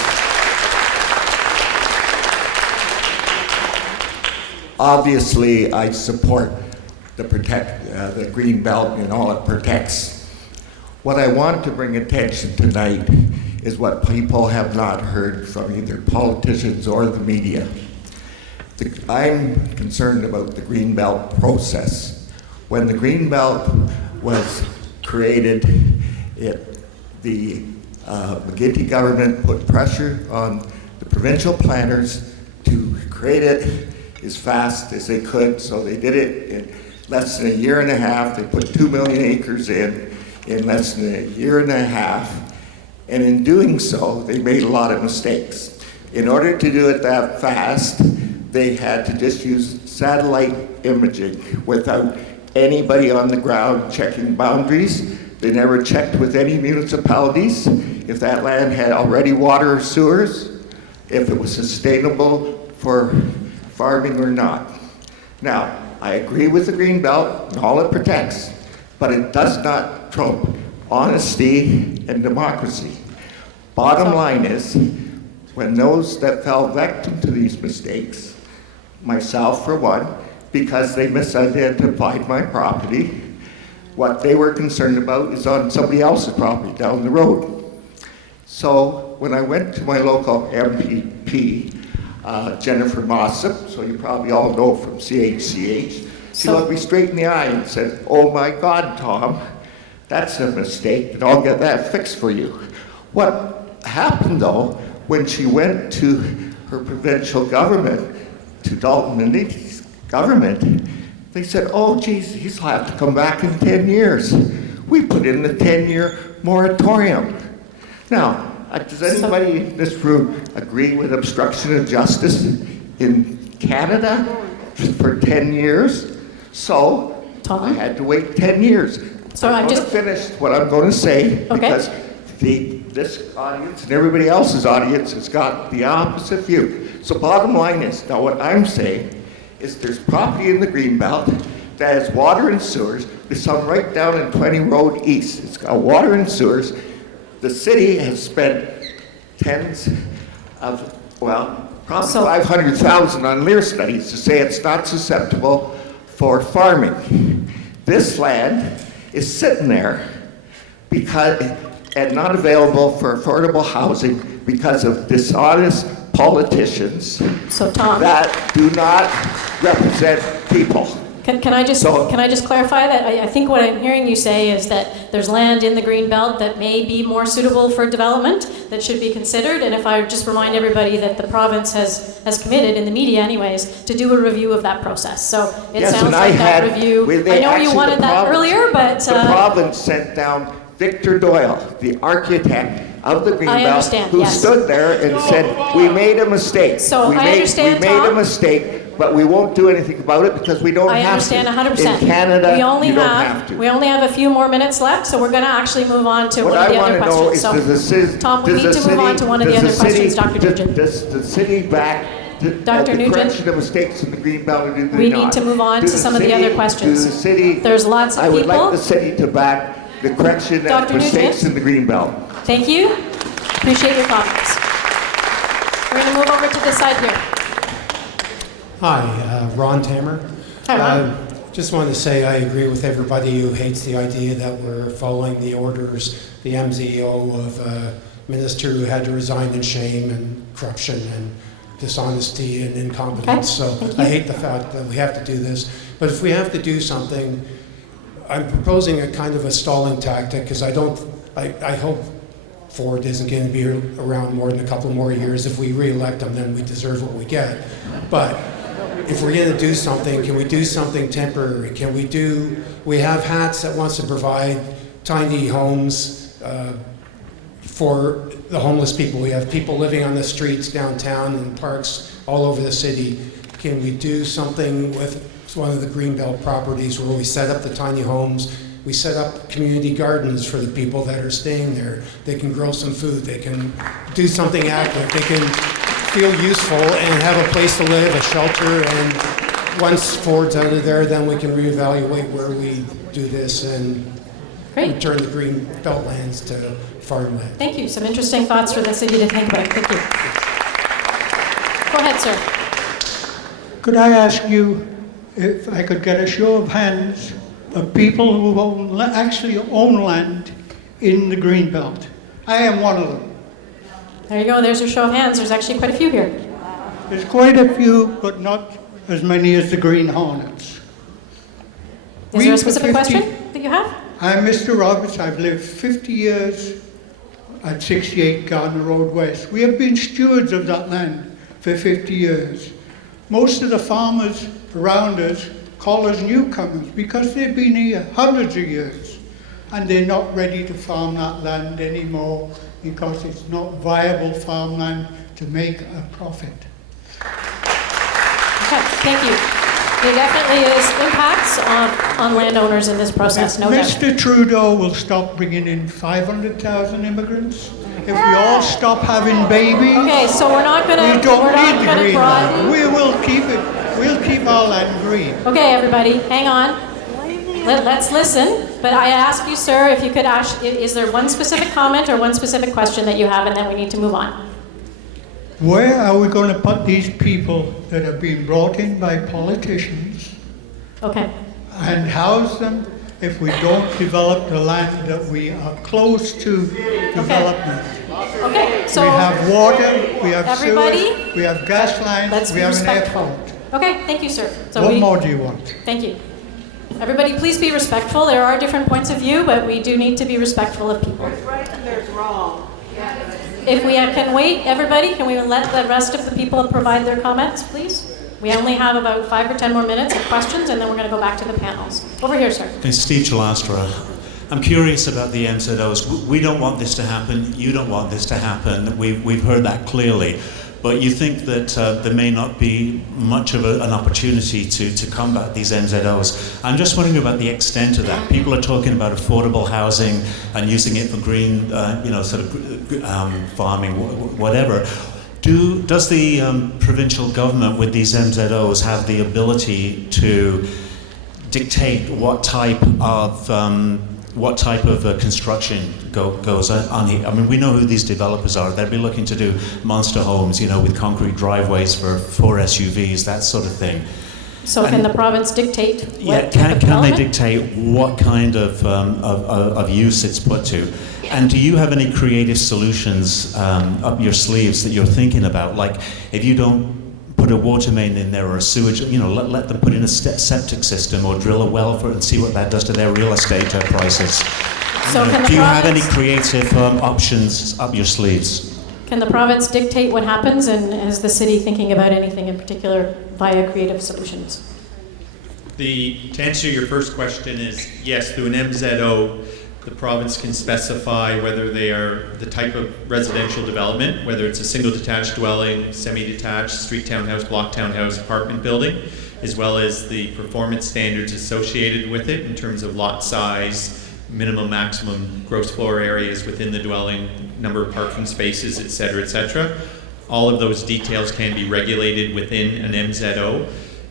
Obviously, I support the Greenbelt and all it protects. What I want to bring attention tonight is what people have not heard from either politicians or the media. I'm concerned about the Greenbelt process. When the Greenbelt was created, the McGuinty government put pressure on the provincial planners to create it as fast as they could, so they did it in less than a year and a half. They put 2 million acres in less than a year and a half, and in doing so, they made a lot of mistakes. In order to do it that fast, they had to just use satellite imaging without anybody on the ground checking boundaries. They never checked with any municipalities if that land had already water or sewers, if it was sustainable for farming or not. Now, I agree with the Greenbelt and all it protects, but it does not trump honesty and democracy. Bottom line is, when those that fell victim to these mistakes, myself for one, because they misidentified my property, what they were concerned about is on somebody else's property down the road. So when I went to my local MPP, Jennifer Mossop, so you probably all know from CHCH, she looked me straight in the eye and said, "Oh my God, Tom, that's a mistake, and I'll get that fixed for you." What happened though, when she went to her provincial government, to Dalton and Nikki's government, they said, "Oh geez, he'll have to come back in 10 years. We put in the 10-year moratorium." Now, does anybody in this room agree with obstruction of justice in Canada for 10 years? So, Tom? I had to wait 10 years. So I'm going to finish what I'm going to say, because this audience and everybody else's audience has got the opposite view. So bottom line is, now what I'm saying is there's property in the Greenbelt that has water and sewers. There's some right down in 20 Road East. It's got water and sewers. The city has spent tens of, well, probably $500,000 on LEAR studies to say it's not susceptible for farming. This land is sitting there because, and not available for affordable housing because of dishonest politicians that do not represent people. Can I just clarify that? I think what I'm hearing you say is that there's land in the Greenbelt that may be more suitable for development that should be considered. And if I just remind everybody that the province has committed, in the media anyways, to do a review of that process. So it sounds like that review. I know you wanted that earlier, but the province sent down Victor Doyle, the architect of the Greenbelt, who stood there and said, "We made a mistake. So we made a mistake." But we won't do anything about it because we don't have to. I understand 100%. In Canada, you don't have to. We only have a few more minutes left, so we're going to actually move on to one of the other questions. So, Tom, we need to move on to one of the other questions, Dr. Nugent. Does the city back Dr. Nugent, correction of mistakes in the Greenbelt, or do they we not? need to move on to some of the other questions. There's lots of people. I would like the city to back the correction of mistakes in the Greenbelt. Thank you. Appreciate your comments. We're going to move over to this side here. Hi, Ron Tamer. Hi, Ron. Just wanted to say I agree with everybody who hates the idea that we're following the orders, the MZO of a minister who had to resign in shame and corruption and dishonesty and incompetence. Okay. So I hate the fact that we have to do this. But if we have to do something, I'm proposing a kind of a stalling tactic because I hope Ford isn't going to be around more than a couple more years. If we re-elect them, then we deserve what we get. But if we're going to do something, can we do something temporary? We have HATS that wants to provide tiny homes for the homeless people. We have people living on the streets downtown and parks all over the city. Can we do something with one of the Greenbelt properties where we set up the tiny homes? We set up community gardens for the people that are staying there. They can grow some food, they can do something active, they can feel useful and have a place to live, a shelter, and once Ford's out of there, then we can reevaluate where we do this and return the Greenbelt lands to farmland. Thank you. Some interesting thoughts for the city to think about. Thank you. Go ahead, sir. Could I ask you if I could get a show of hands of people who actually own land in the Greenbelt? I am one of them. There you go. There's your show of hands. There's actually quite a few here. There's quite a few, but not as many as the Green Hornets. Is there a specific question that you have? I'm Mr. Roberts. I've lived 50 years at 68 Gardner Road West. We have been stewards of that land for 50 years. Most of the farmers around us call us newcomers because they've been here hundreds of years and they're not ready to farm that land anymore because it's not viable farmland to make a profit. Okay, thank you. There definitely is impacts on landowners in this process, no doubt. Mr. Trudeau will stop bringing in 500,000 immigrants. If we all stop having babies, okay, so we're not going to. We don't need the green land. We will keep it. We'll keep our land green. Okay, everybody, hang on. Let's listen. But I ask you, sir, if you could ask, is there one specific comment or one specific question that you have, and then we need to move on. Where are we going to put these people that have been brought in by politicians? Okay. And house them if we don't develop the land that we are close to development? Okay, so we have water, we have everybody, sewers, we have gas lines, we have an airport. Okay, thank you, sir. So what more do you want? Thank you. Everybody, please be respectful. There are different points of view, but we do need to be respectful of people. There's right and there's wrong. If we can wait, everybody, can we let the rest of the people provide their comments, please? We only have about 5 or 10 more minutes of questions, and then we're going to go back to the panels. Over here, sir. It's Steve Chalastra. I'm curious about the MZOs. We don't want this to happen. You don't want this to happen. We've heard that clearly. But you think that there may not be much of an opportunity to combat these MZOs. I'm just wondering about the extent of that. People are talking about affordable housing and using it for green, farming, whatever. Does the provincial government with these MZOs have the ability to dictate what type of construction goes on here? I mean, we know who these developers are. They'll be looking to do monster homes, with concrete driveways for 4 SUVs, that sort of thing. So can the province dictate what type of can they development? dictate what kind of use it's put to? And do you have any creative solutions up your sleeves that you're thinking about? Like, if you don't put a water main in there or a sewage, let them put in a septic system or drill a well for it and see what that does to their real estate prices. So can the do you have any province- creative options up your sleeves? Can the province dictate what happens, and is the city thinking about anything in particular via creative solutions? To answer your first question is, yes, through an MZO, the province can specify whether they are the type of residential development, whether it's a single detached dwelling, semi-detached, street townhouse, block townhouse, apartment building, as well as the performance standards associated with it in terms of lot size, minimum, maximum gross floor areas within the dwelling, number of parking spaces, et cetera, et cetera. All of those details can be regulated within an MZO.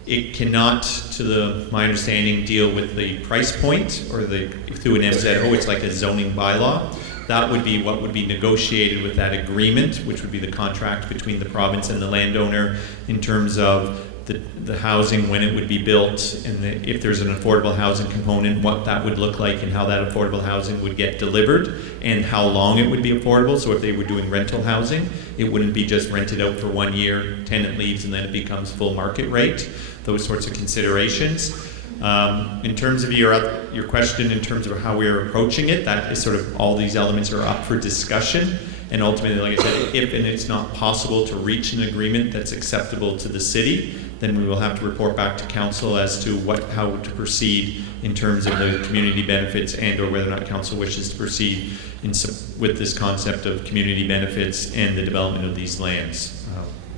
It cannot, to my understanding, deal with the price point or through an MZO. It's like a zoning bylaw. That would be what would be negotiated with that agreement, which would be the contract between the province and the landowner in terms of the housing, when it would be built, and if there's an affordable housing component, what that would look like and how that affordable housing would get delivered and how long it would be affordable. So if they were doing rental housing, it wouldn't be just rented out for 1 year, tenant leaves, and then it becomes full market rate. Those sorts of considerations. In terms of your question, in terms of how we're approaching it, that is sort of all these elements are up for discussion. And ultimately, like I said, if and it's not possible to reach an agreement that's acceptable to the city, then we will have to report back to council as to how to proceed in terms of the community benefits and or whether or not council wishes to proceed with this concept of community benefits and the development of these lands.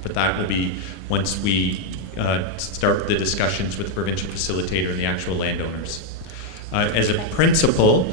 But that will be once we start the discussions with the provincial facilitator and the actual landowners. As a principle,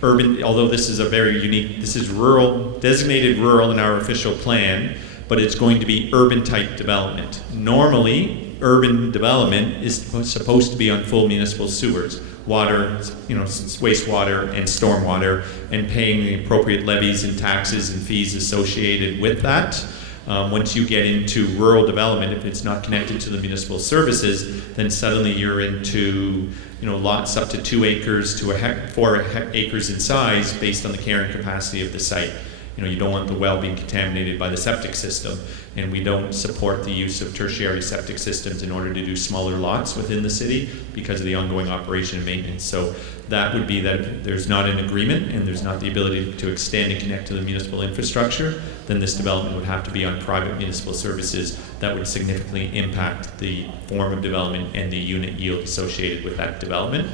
urban, although this is a very unique, this is rural, designated rural in our official plan, but it's going to be urban type development. Normally, urban development is supposed to be on full municipal sewers, water, wastewater and stormwater, and paying the appropriate levies and taxes and fees associated with that. Once you get into rural development, if it's not connected to the municipal services, then suddenly you're into lots up to 2 acres to 4 acres in size based on the carrying capacity of the site. You don't want the well being contaminated by the septic system, and we don't support the use of tertiary septic systems in order to do smaller lots within the city because of the ongoing operation and maintenance. So that would be that there's not an agreement and there's not the ability to extend and connect to the municipal infrastructure, then this development would have to be on private municipal services that would significantly impact the form of development and the unit yield associated with that development.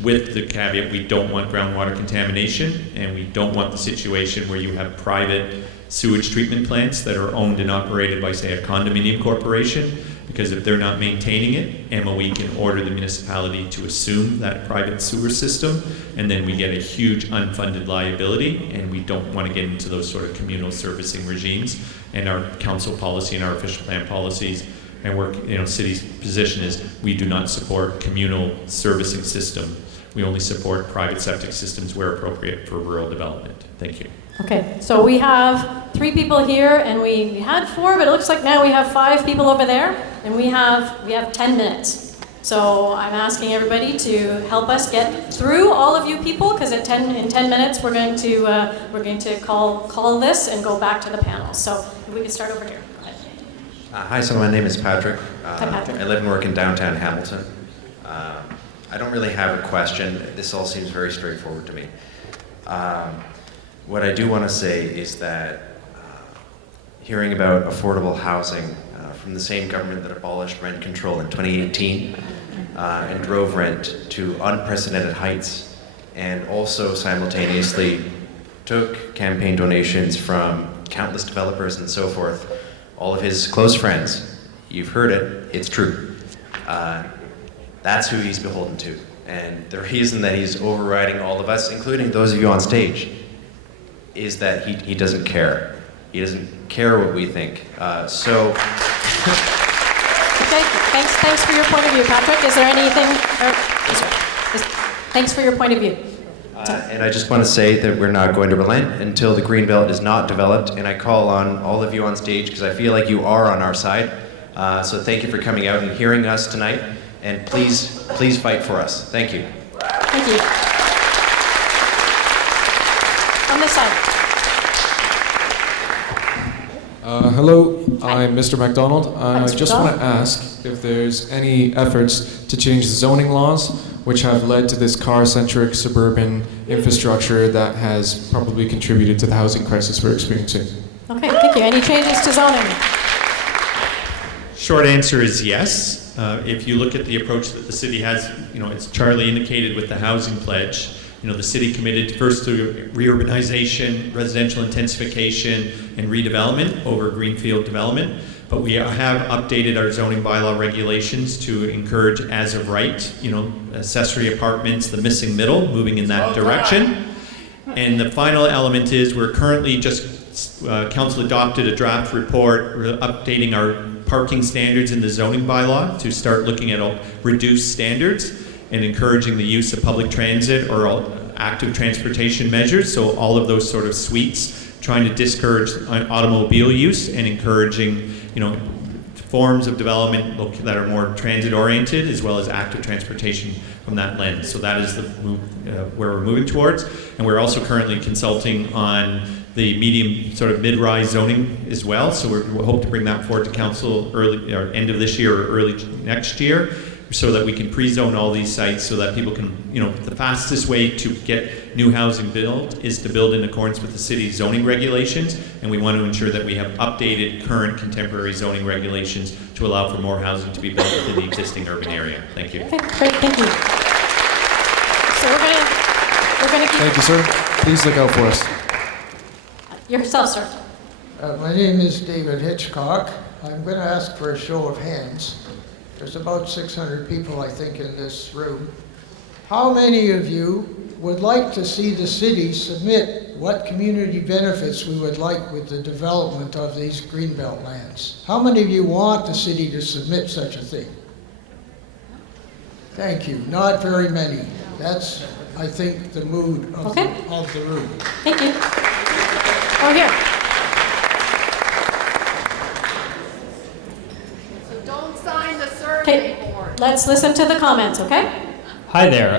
With the caveat, we don't want groundwater contamination, and we don't want the situation where you have private sewage treatment plants that are owned and operated by, say, a condominium corporation, because if they're not maintaining it, MOE can order the municipality to assume that private sewer system, and then we get a huge unfunded liability, and we don't want to get into those sort of communal servicing regimes. And our council policy and our official plan policies and city's position is we do not support communal servicing system. We only support private septic systems where appropriate for rural development. Thank you. Okay, so we have 3 people here, and we had 4, but it looks like now we have 5 people over there, and we have 10 minutes. So I'm asking everybody to help us get through all of you people, because in 10 minutes we're going to call this and go back to the panel. So if we can start over here. Go ahead. Hi, so my name is Patrick. Hi, Patrick. I live and work in downtown Hamilton. I don't really have a question. This all seems very straightforward to me. What I do want to say is that hearing about affordable housing from the same government that abolished rent control in 2018 and drove rent to unprecedented heights, and also simultaneously took campaign donations from countless developers and so forth, all of his close friends. You've heard it, it's true. That's who he's beholden to. And the reason that he's overriding all of us, including those of you on stage, is that he doesn't care. He doesn't care what we think. Okay, thanks for your point of view, Patrick. Is there anything? Thanks for your point of view. And I just want to say that we're not going to relent until the Greenbelt is not developed, and I call on all of you on stage, because I feel like you are on our side, So thank you for coming out and hearing us tonight, and please fight for us. Thank you. Thank you. On this side. Hello, I'm Mr. MacDonald. I Mr. just want to MacDonald. ask if there's any efforts to change the zoning laws, which have led to this car-centric suburban infrastructure that has probably contributed to the housing crisis we're experiencing. Okay, thank you. Any changes to zoning? Short answer is yes. If you look at the approach that the city has, as Charlie indicated with the housing pledge, the city committed first to reurbanization, residential intensification, and redevelopment over greenfield development. But we have updated our zoning bylaw regulations to encourage as of right, accessory apartments, the missing middle, moving in that direction. And the final element is we're currently council adopted a draft report updating our parking standards in the zoning bylaw to start looking at reduced standards and encouraging the use of public transit or active transportation measures. So all of those sort of suites, trying to discourage automobile use and encouraging, forms of development that are more transit oriented as well as active transportation from that lens. So that is where we're moving towards. And we're also currently consulting on the medium, sort of mid-rise zoning as well. So we hope to bring that forward to council early or end of this year or early next year, so that we can pre-zone all these sites so that people can, the fastest way to get new housing built is to build in accordance with the city's zoning regulations, and we want to ensure that we have updated, current, contemporary zoning regulations to allow for more housing to be built within the existing urban area. Thank you. Okay, great, thank you. So we're gonna keep... Thank you, sir. Please look out for us. Yourself, sir. My name is David Hitchcock. I'm going to ask for a show of hands. There's about 600 people, I think, in this room. How many of you would like to see the city submit what community benefits we would like with the development of these Greenbelt lands? How many of you want the city to submit such a thing? Thank you. Not very many. That's, I think, the mood of, of the room. Thank you. Oh, here. Okay, let's listen to the comments, okay? Hi there.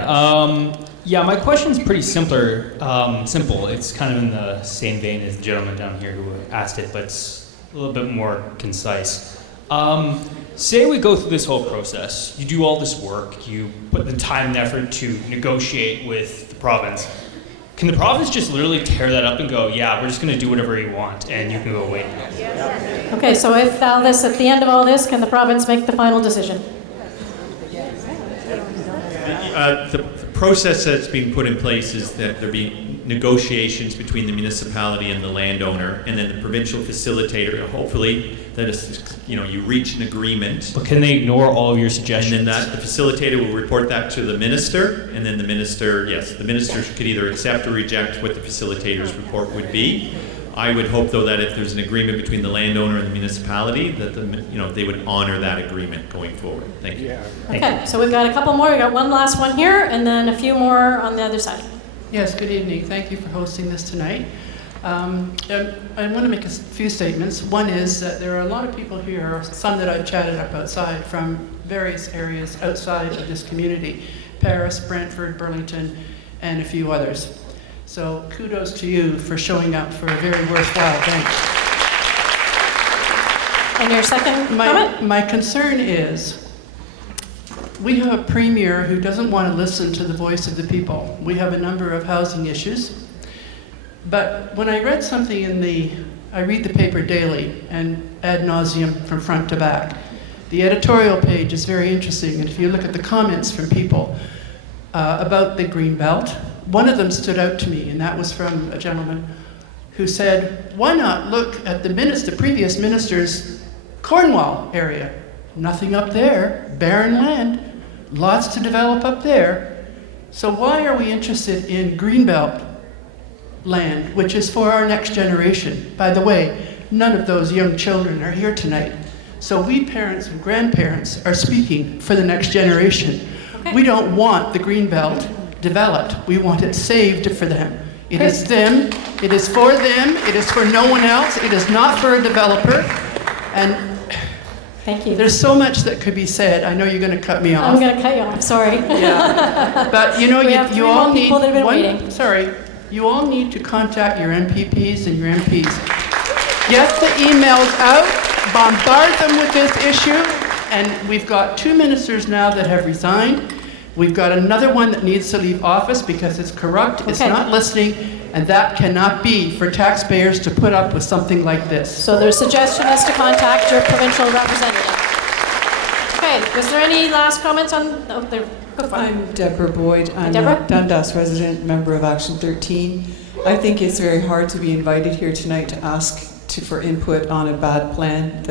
Yeah, my question's pretty simple. It's kind of in the same vein as the gentleman down here who asked it, but it's a little bit more concise. Say we go through this whole process. You do all this work. You put the time and effort to negotiate with the province. Can the province just literally tear that up and go, yeah, we're just going to do whatever you want, and you can go away? Okay, so if all this, at the end of all this, can the province make the final decision? The process that's being put in place is that there be negotiations between the municipality and the landowner, and then the provincial facilitator, hopefully, that is, you reach an agreement. But can they ignore all of your suggestions? And then the facilitator will report that to the minister, and then the minister, the minister could either accept or reject what the facilitator's report would be. I would hope, though, that if there's an agreement between the landowner and the municipality, that they would honor that agreement going forward. Thank you. Okay, so we've got a couple more. We've got one last one here, and then a few more on the other side. Yes, good evening. Thank you for hosting this tonight. I want to make a few statements. One is that there are a lot of people here, some that I've chatted up outside, from various areas outside of this community. Paris, Brantford, Burlington, and a few others. So kudos to you for showing up for a very worthwhile event. And your second comment? My concern is we have a premier who doesn't want to listen to the voice of the people. We have a number of housing issues. But when I read something I read the paper daily and ad nauseum from front to back. The editorial page is very interesting, and if you look at the comments from people about the Greenbelt, one of them stood out to me, and that was from a gentleman who said, why not look at the previous minister's Cornwall area? Nothing up there, barren land, lots to develop up there. So why are we interested in Greenbelt land, which is for our next generation? By the way, none of those young children are here tonight. So we parents and grandparents are speaking for the next generation. Okay. We don't want the Greenbelt developed. We want it saved for them. It is them, it is for them, it is for no one else, it is not for a developer. And Thank you. There's so much that could be said. I know you're going to cut me off. I'm going to cut you off, sorry. Yeah. But you know, We have you three all more need people that have been waiting. Sorry. You all need to contact your MPPs and your MPs. Get the emails out, bombard them with this issue, and we've got 2 ministers now that have resigned. We've got another one that needs to leave office because it's corrupt, it's not listening, and that cannot be for taxpayers to put up with something like this. So their suggestion is to contact your provincial representative. Okay, was there any last comments on, oh, there, go for it. I'm Deborah Boyd. I'm Deborah? a Dundas resident, member of Action 13. I think it's very hard to be invited here tonight to ask for input on a bad plan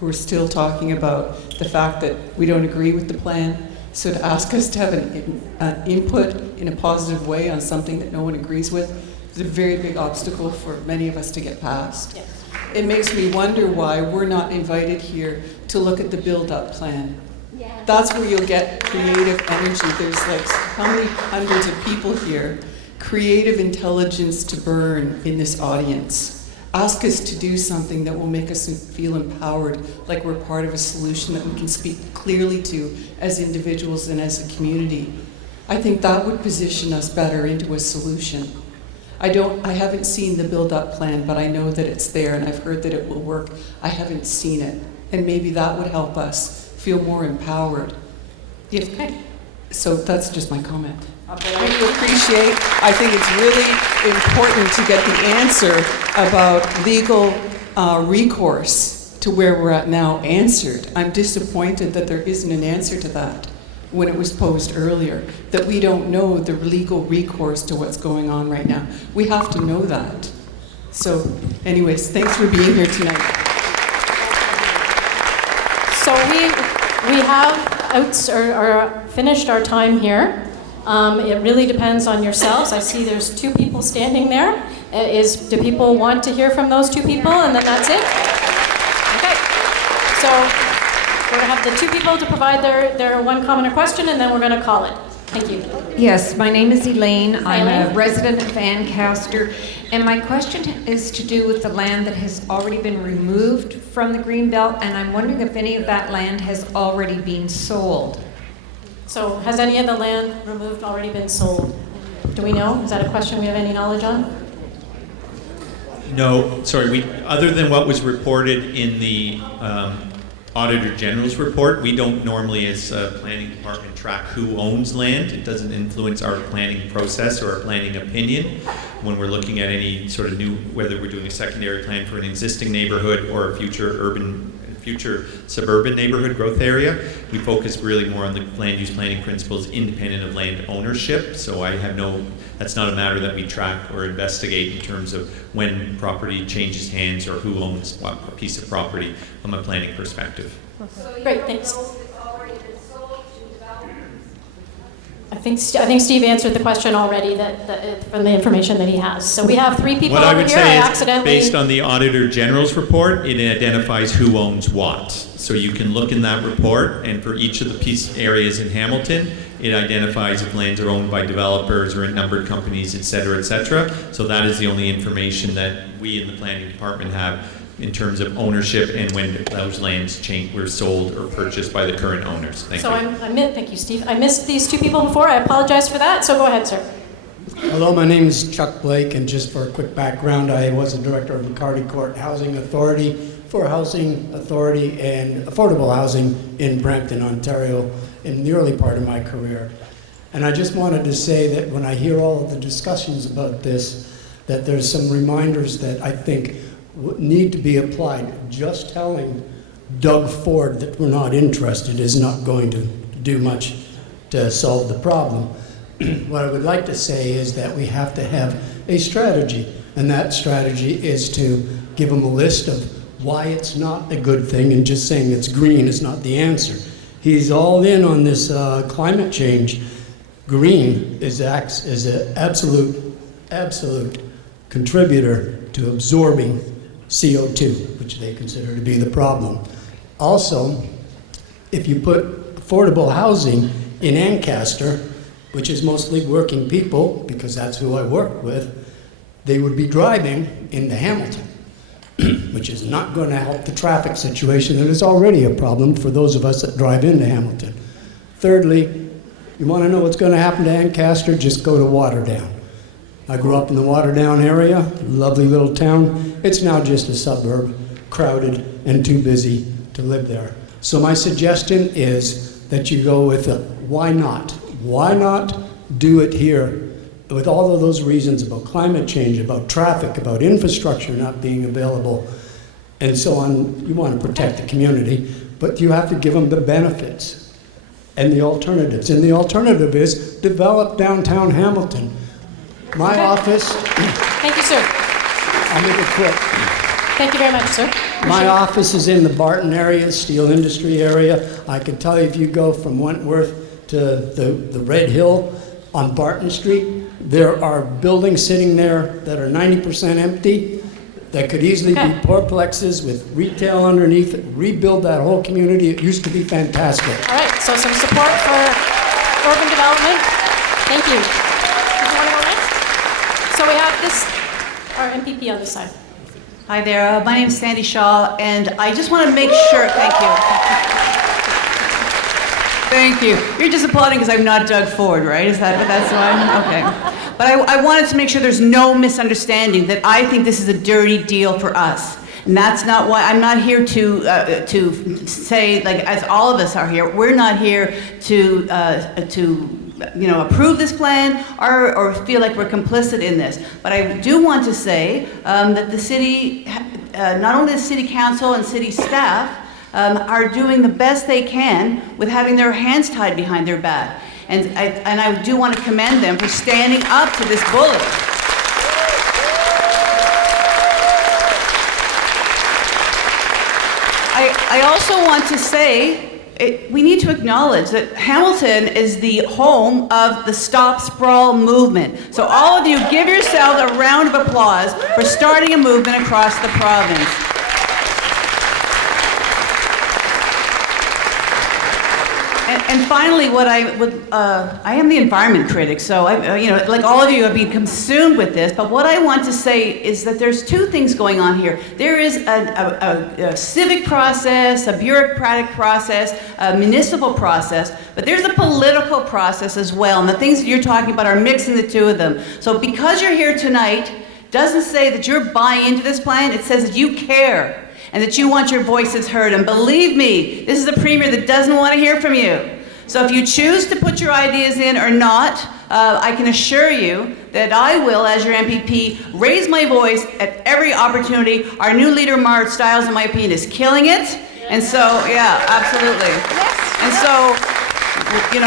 we're still talking about the fact that we don't agree with the plan. So to ask us to have an input in a positive way on something that no one agrees with is a very big obstacle for many of us to get past. Yes. It makes me wonder why we're not invited here to look at the build-up plan. That's where you'll get creative energy. There's like how many hundreds of people here, creative intelligence to burn in this audience. Ask us to do something that will make us feel empowered, like we're part of a solution that we can speak clearly to as individuals and as a community. I think that would position us better into a solution. I haven't seen the build-up plan, but I know that it's there and I've heard that it will work. I haven't seen it, and maybe that would help us feel more empowered. So that's just my comment. But I do appreciate, I think it's really important to get the answer about legal recourse to where we're at now answered. I'm disappointed that there isn't an answer to that when it was posed earlier, that we don't know the legal recourse to what's going on right now. We have to know that. So anyways, thanks for being here tonight. So we have finished our time here. It really depends on yourselves. I see there's 2 people standing there. Do people want to hear from those 2 people, and then that's it? Okay. So we're going to have the 2 people to provide their one comment or question, and then we're going to call it. Thank you. Yes, my name is Elaine. Hi, I'm Elaine. a resident of Ancaster, and my question is to do with the land that has already been removed from the Greenbelt, and I'm wondering if any of that land has already been sold. So has any of the land removed already been sold? Do we know? Is that a question we have any knowledge on? No, sorry, other than what was reported in the Auditor General's report, we don't normally as a planning department track who owns land. It doesn't influence our planning process or our planning opinion. When we're looking at any sort of new, whether we're doing a secondary plan for an existing neighborhood or a future suburban neighborhood growth area, we focus really more on the land use planning principles independent of land ownership. So that's not a matter that we track or investigate in terms of when property changes hands or who owns what piece of property from a planning perspective. Great, thanks. I think Steve answered the question already from the information that he has. So we have 3 people What I over would here. say is, accidentally. based on the Auditor General's report, it identifies who owns what. So you can look in that report, and for each of the areas in Hamilton, it identifies if lands are owned by developers or in numbered companies, et cetera, et cetera. So that is the only information that we in the planning department have in terms of ownership and when those lands were sold or purchased by the current owners. Thank you. Thank you, Steve. I missed these 2 people before. I apologize for that. So go ahead, sir. Hello, my name is Chuck Blake, and just for a quick background, I was the director of McCarty Court Housing Authority for Housing Authority and Affordable Housing in Brampton, Ontario, in the early part of my career. And I just wanted to say that when I hear all of the discussions about this, that there's some reminders that I think need to be applied. Just telling Doug Ford that we're not interested is not going to do much to solve the problem. What I would like to say is that we have to have a strategy, and that strategy is to give them a list of why it's not a good thing, and just saying it's green is not the answer. He's all in on this climate change. Green is an absolute contributor to absorbing CO2, which they consider to be the problem. Also, if you put affordable housing in Ancaster, which is mostly working people, because that's who I work with, they would be driving into Hamilton. which is not going to help the traffic situation that is already a problem for those of us that drive into Hamilton. Thirdly, you want to know what's going to happen to Ancaster? Just go to Waterdown. I grew up in the Waterdown area, lovely little town. It's now just a suburb, crowded and too busy to live there. So my suggestion is that you go with a why not? Why not do it here? With all of those reasons about climate change, about traffic, about infrastructure not being available, and so on. You want to protect the community, but you have to give them the benefits and the alternatives. And the alternative is develop downtown Hamilton. My office... Thank you, sir. I'll make it quick. Thank you very much, sir. My office is in the Barton area, steel industry area. I can tell you if you go from Wentworth to the Red Hill on Barton Street, there are buildings sitting there that are 90% empty that could easily be fourplexes with retail underneath it. Rebuild that whole community. It used to be fantastic. All right, so some support for urban development. Thank you. Did you want to go next? So we have our MPP on this side. Hi there, my name is Sandy Shaw, and I just want to make sure, thank you. Thank you. You're just applauding because I'm not Doug Ford, right? That's why? Okay. But I wanted to make sure there's no misunderstanding that I think this is a dirty deal for us. And that's not why, I'm not here to say, like, as all of us are here, we're not here to approve this plan or feel like we're complicit in this. But I do want to say that the city, not only the city council and city staff, are doing the best they can with having their hands tied behind their back. And I do want to commend them for standing up to this bully. I also want to say, we need to acknowledge that Hamilton is the home of the Stop Sprawl movement. So all of you, give yourselves a round of applause for starting a movement across the province. And finally, what I am the environment critic, so like all of you have been consumed with this, but what I want to say is that there's two things going on here. There is a civic process, a bureaucratic process, a municipal process, but there's a political process as well, and the things that you're talking about are mixing the two of them. So because you're here tonight, doesn't say that you're buying into this plan, it says that you care and that you want your voices heard. And believe me, this is a premier that doesn't want to hear from you. So if you choose to put your ideas in or not, I can assure you that I will, as your MPP, raise my voice at every opportunity. Our new leader, Mark Stiles, in my opinion, is killing it. And so, yeah, absolutely. And so,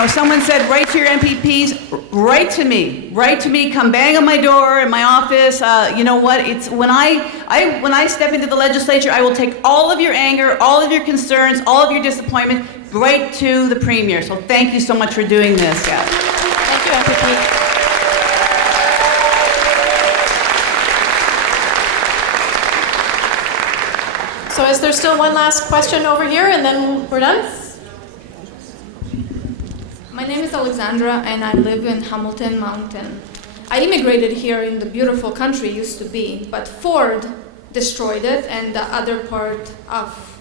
someone said, write to your MPPs, write to me, come bang on my door in my office. You know what, it's when I step into the legislature, I will take all of your anger, all of your concerns, all of your disappointment, right to the Premier. So thank you so much for doing this. Yeah. Thank you, MPP. So is there still one last question over here and then we're done? My name is Alexandra and I live in Hamilton Mountain. I immigrated here in the beautiful country used to be, but Ford destroyed it and the other part of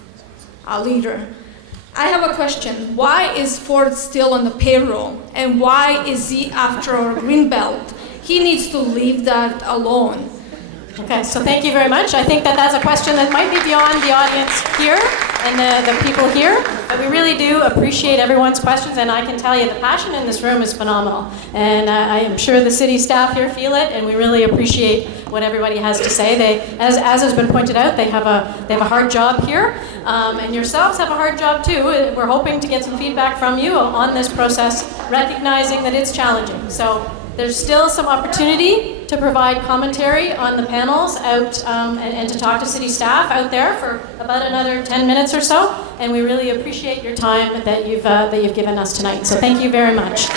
our leader. I have a question. Why is Ford still on the payroll? And why is he after our Greenbelt? He needs to leave that alone. Okay, so thank you very much. I think that that's a question that might be beyond the audience here and the people here, but we really do appreciate everyone's questions, and I can tell you the passion in this room is phenomenal. And I am sure the city staff here feel it, and we really appreciate what everybody has to say. As has been pointed out, they have a hard job here, and yourselves have a hard job too. We're hoping to get some feedback from you on this process, recognizing that it's challenging. So there's still some opportunity to provide commentary on the panels out and to talk to city staff out there for about another 10 minutes or so. And we really appreciate your time that you've given us tonight. So thank you very much.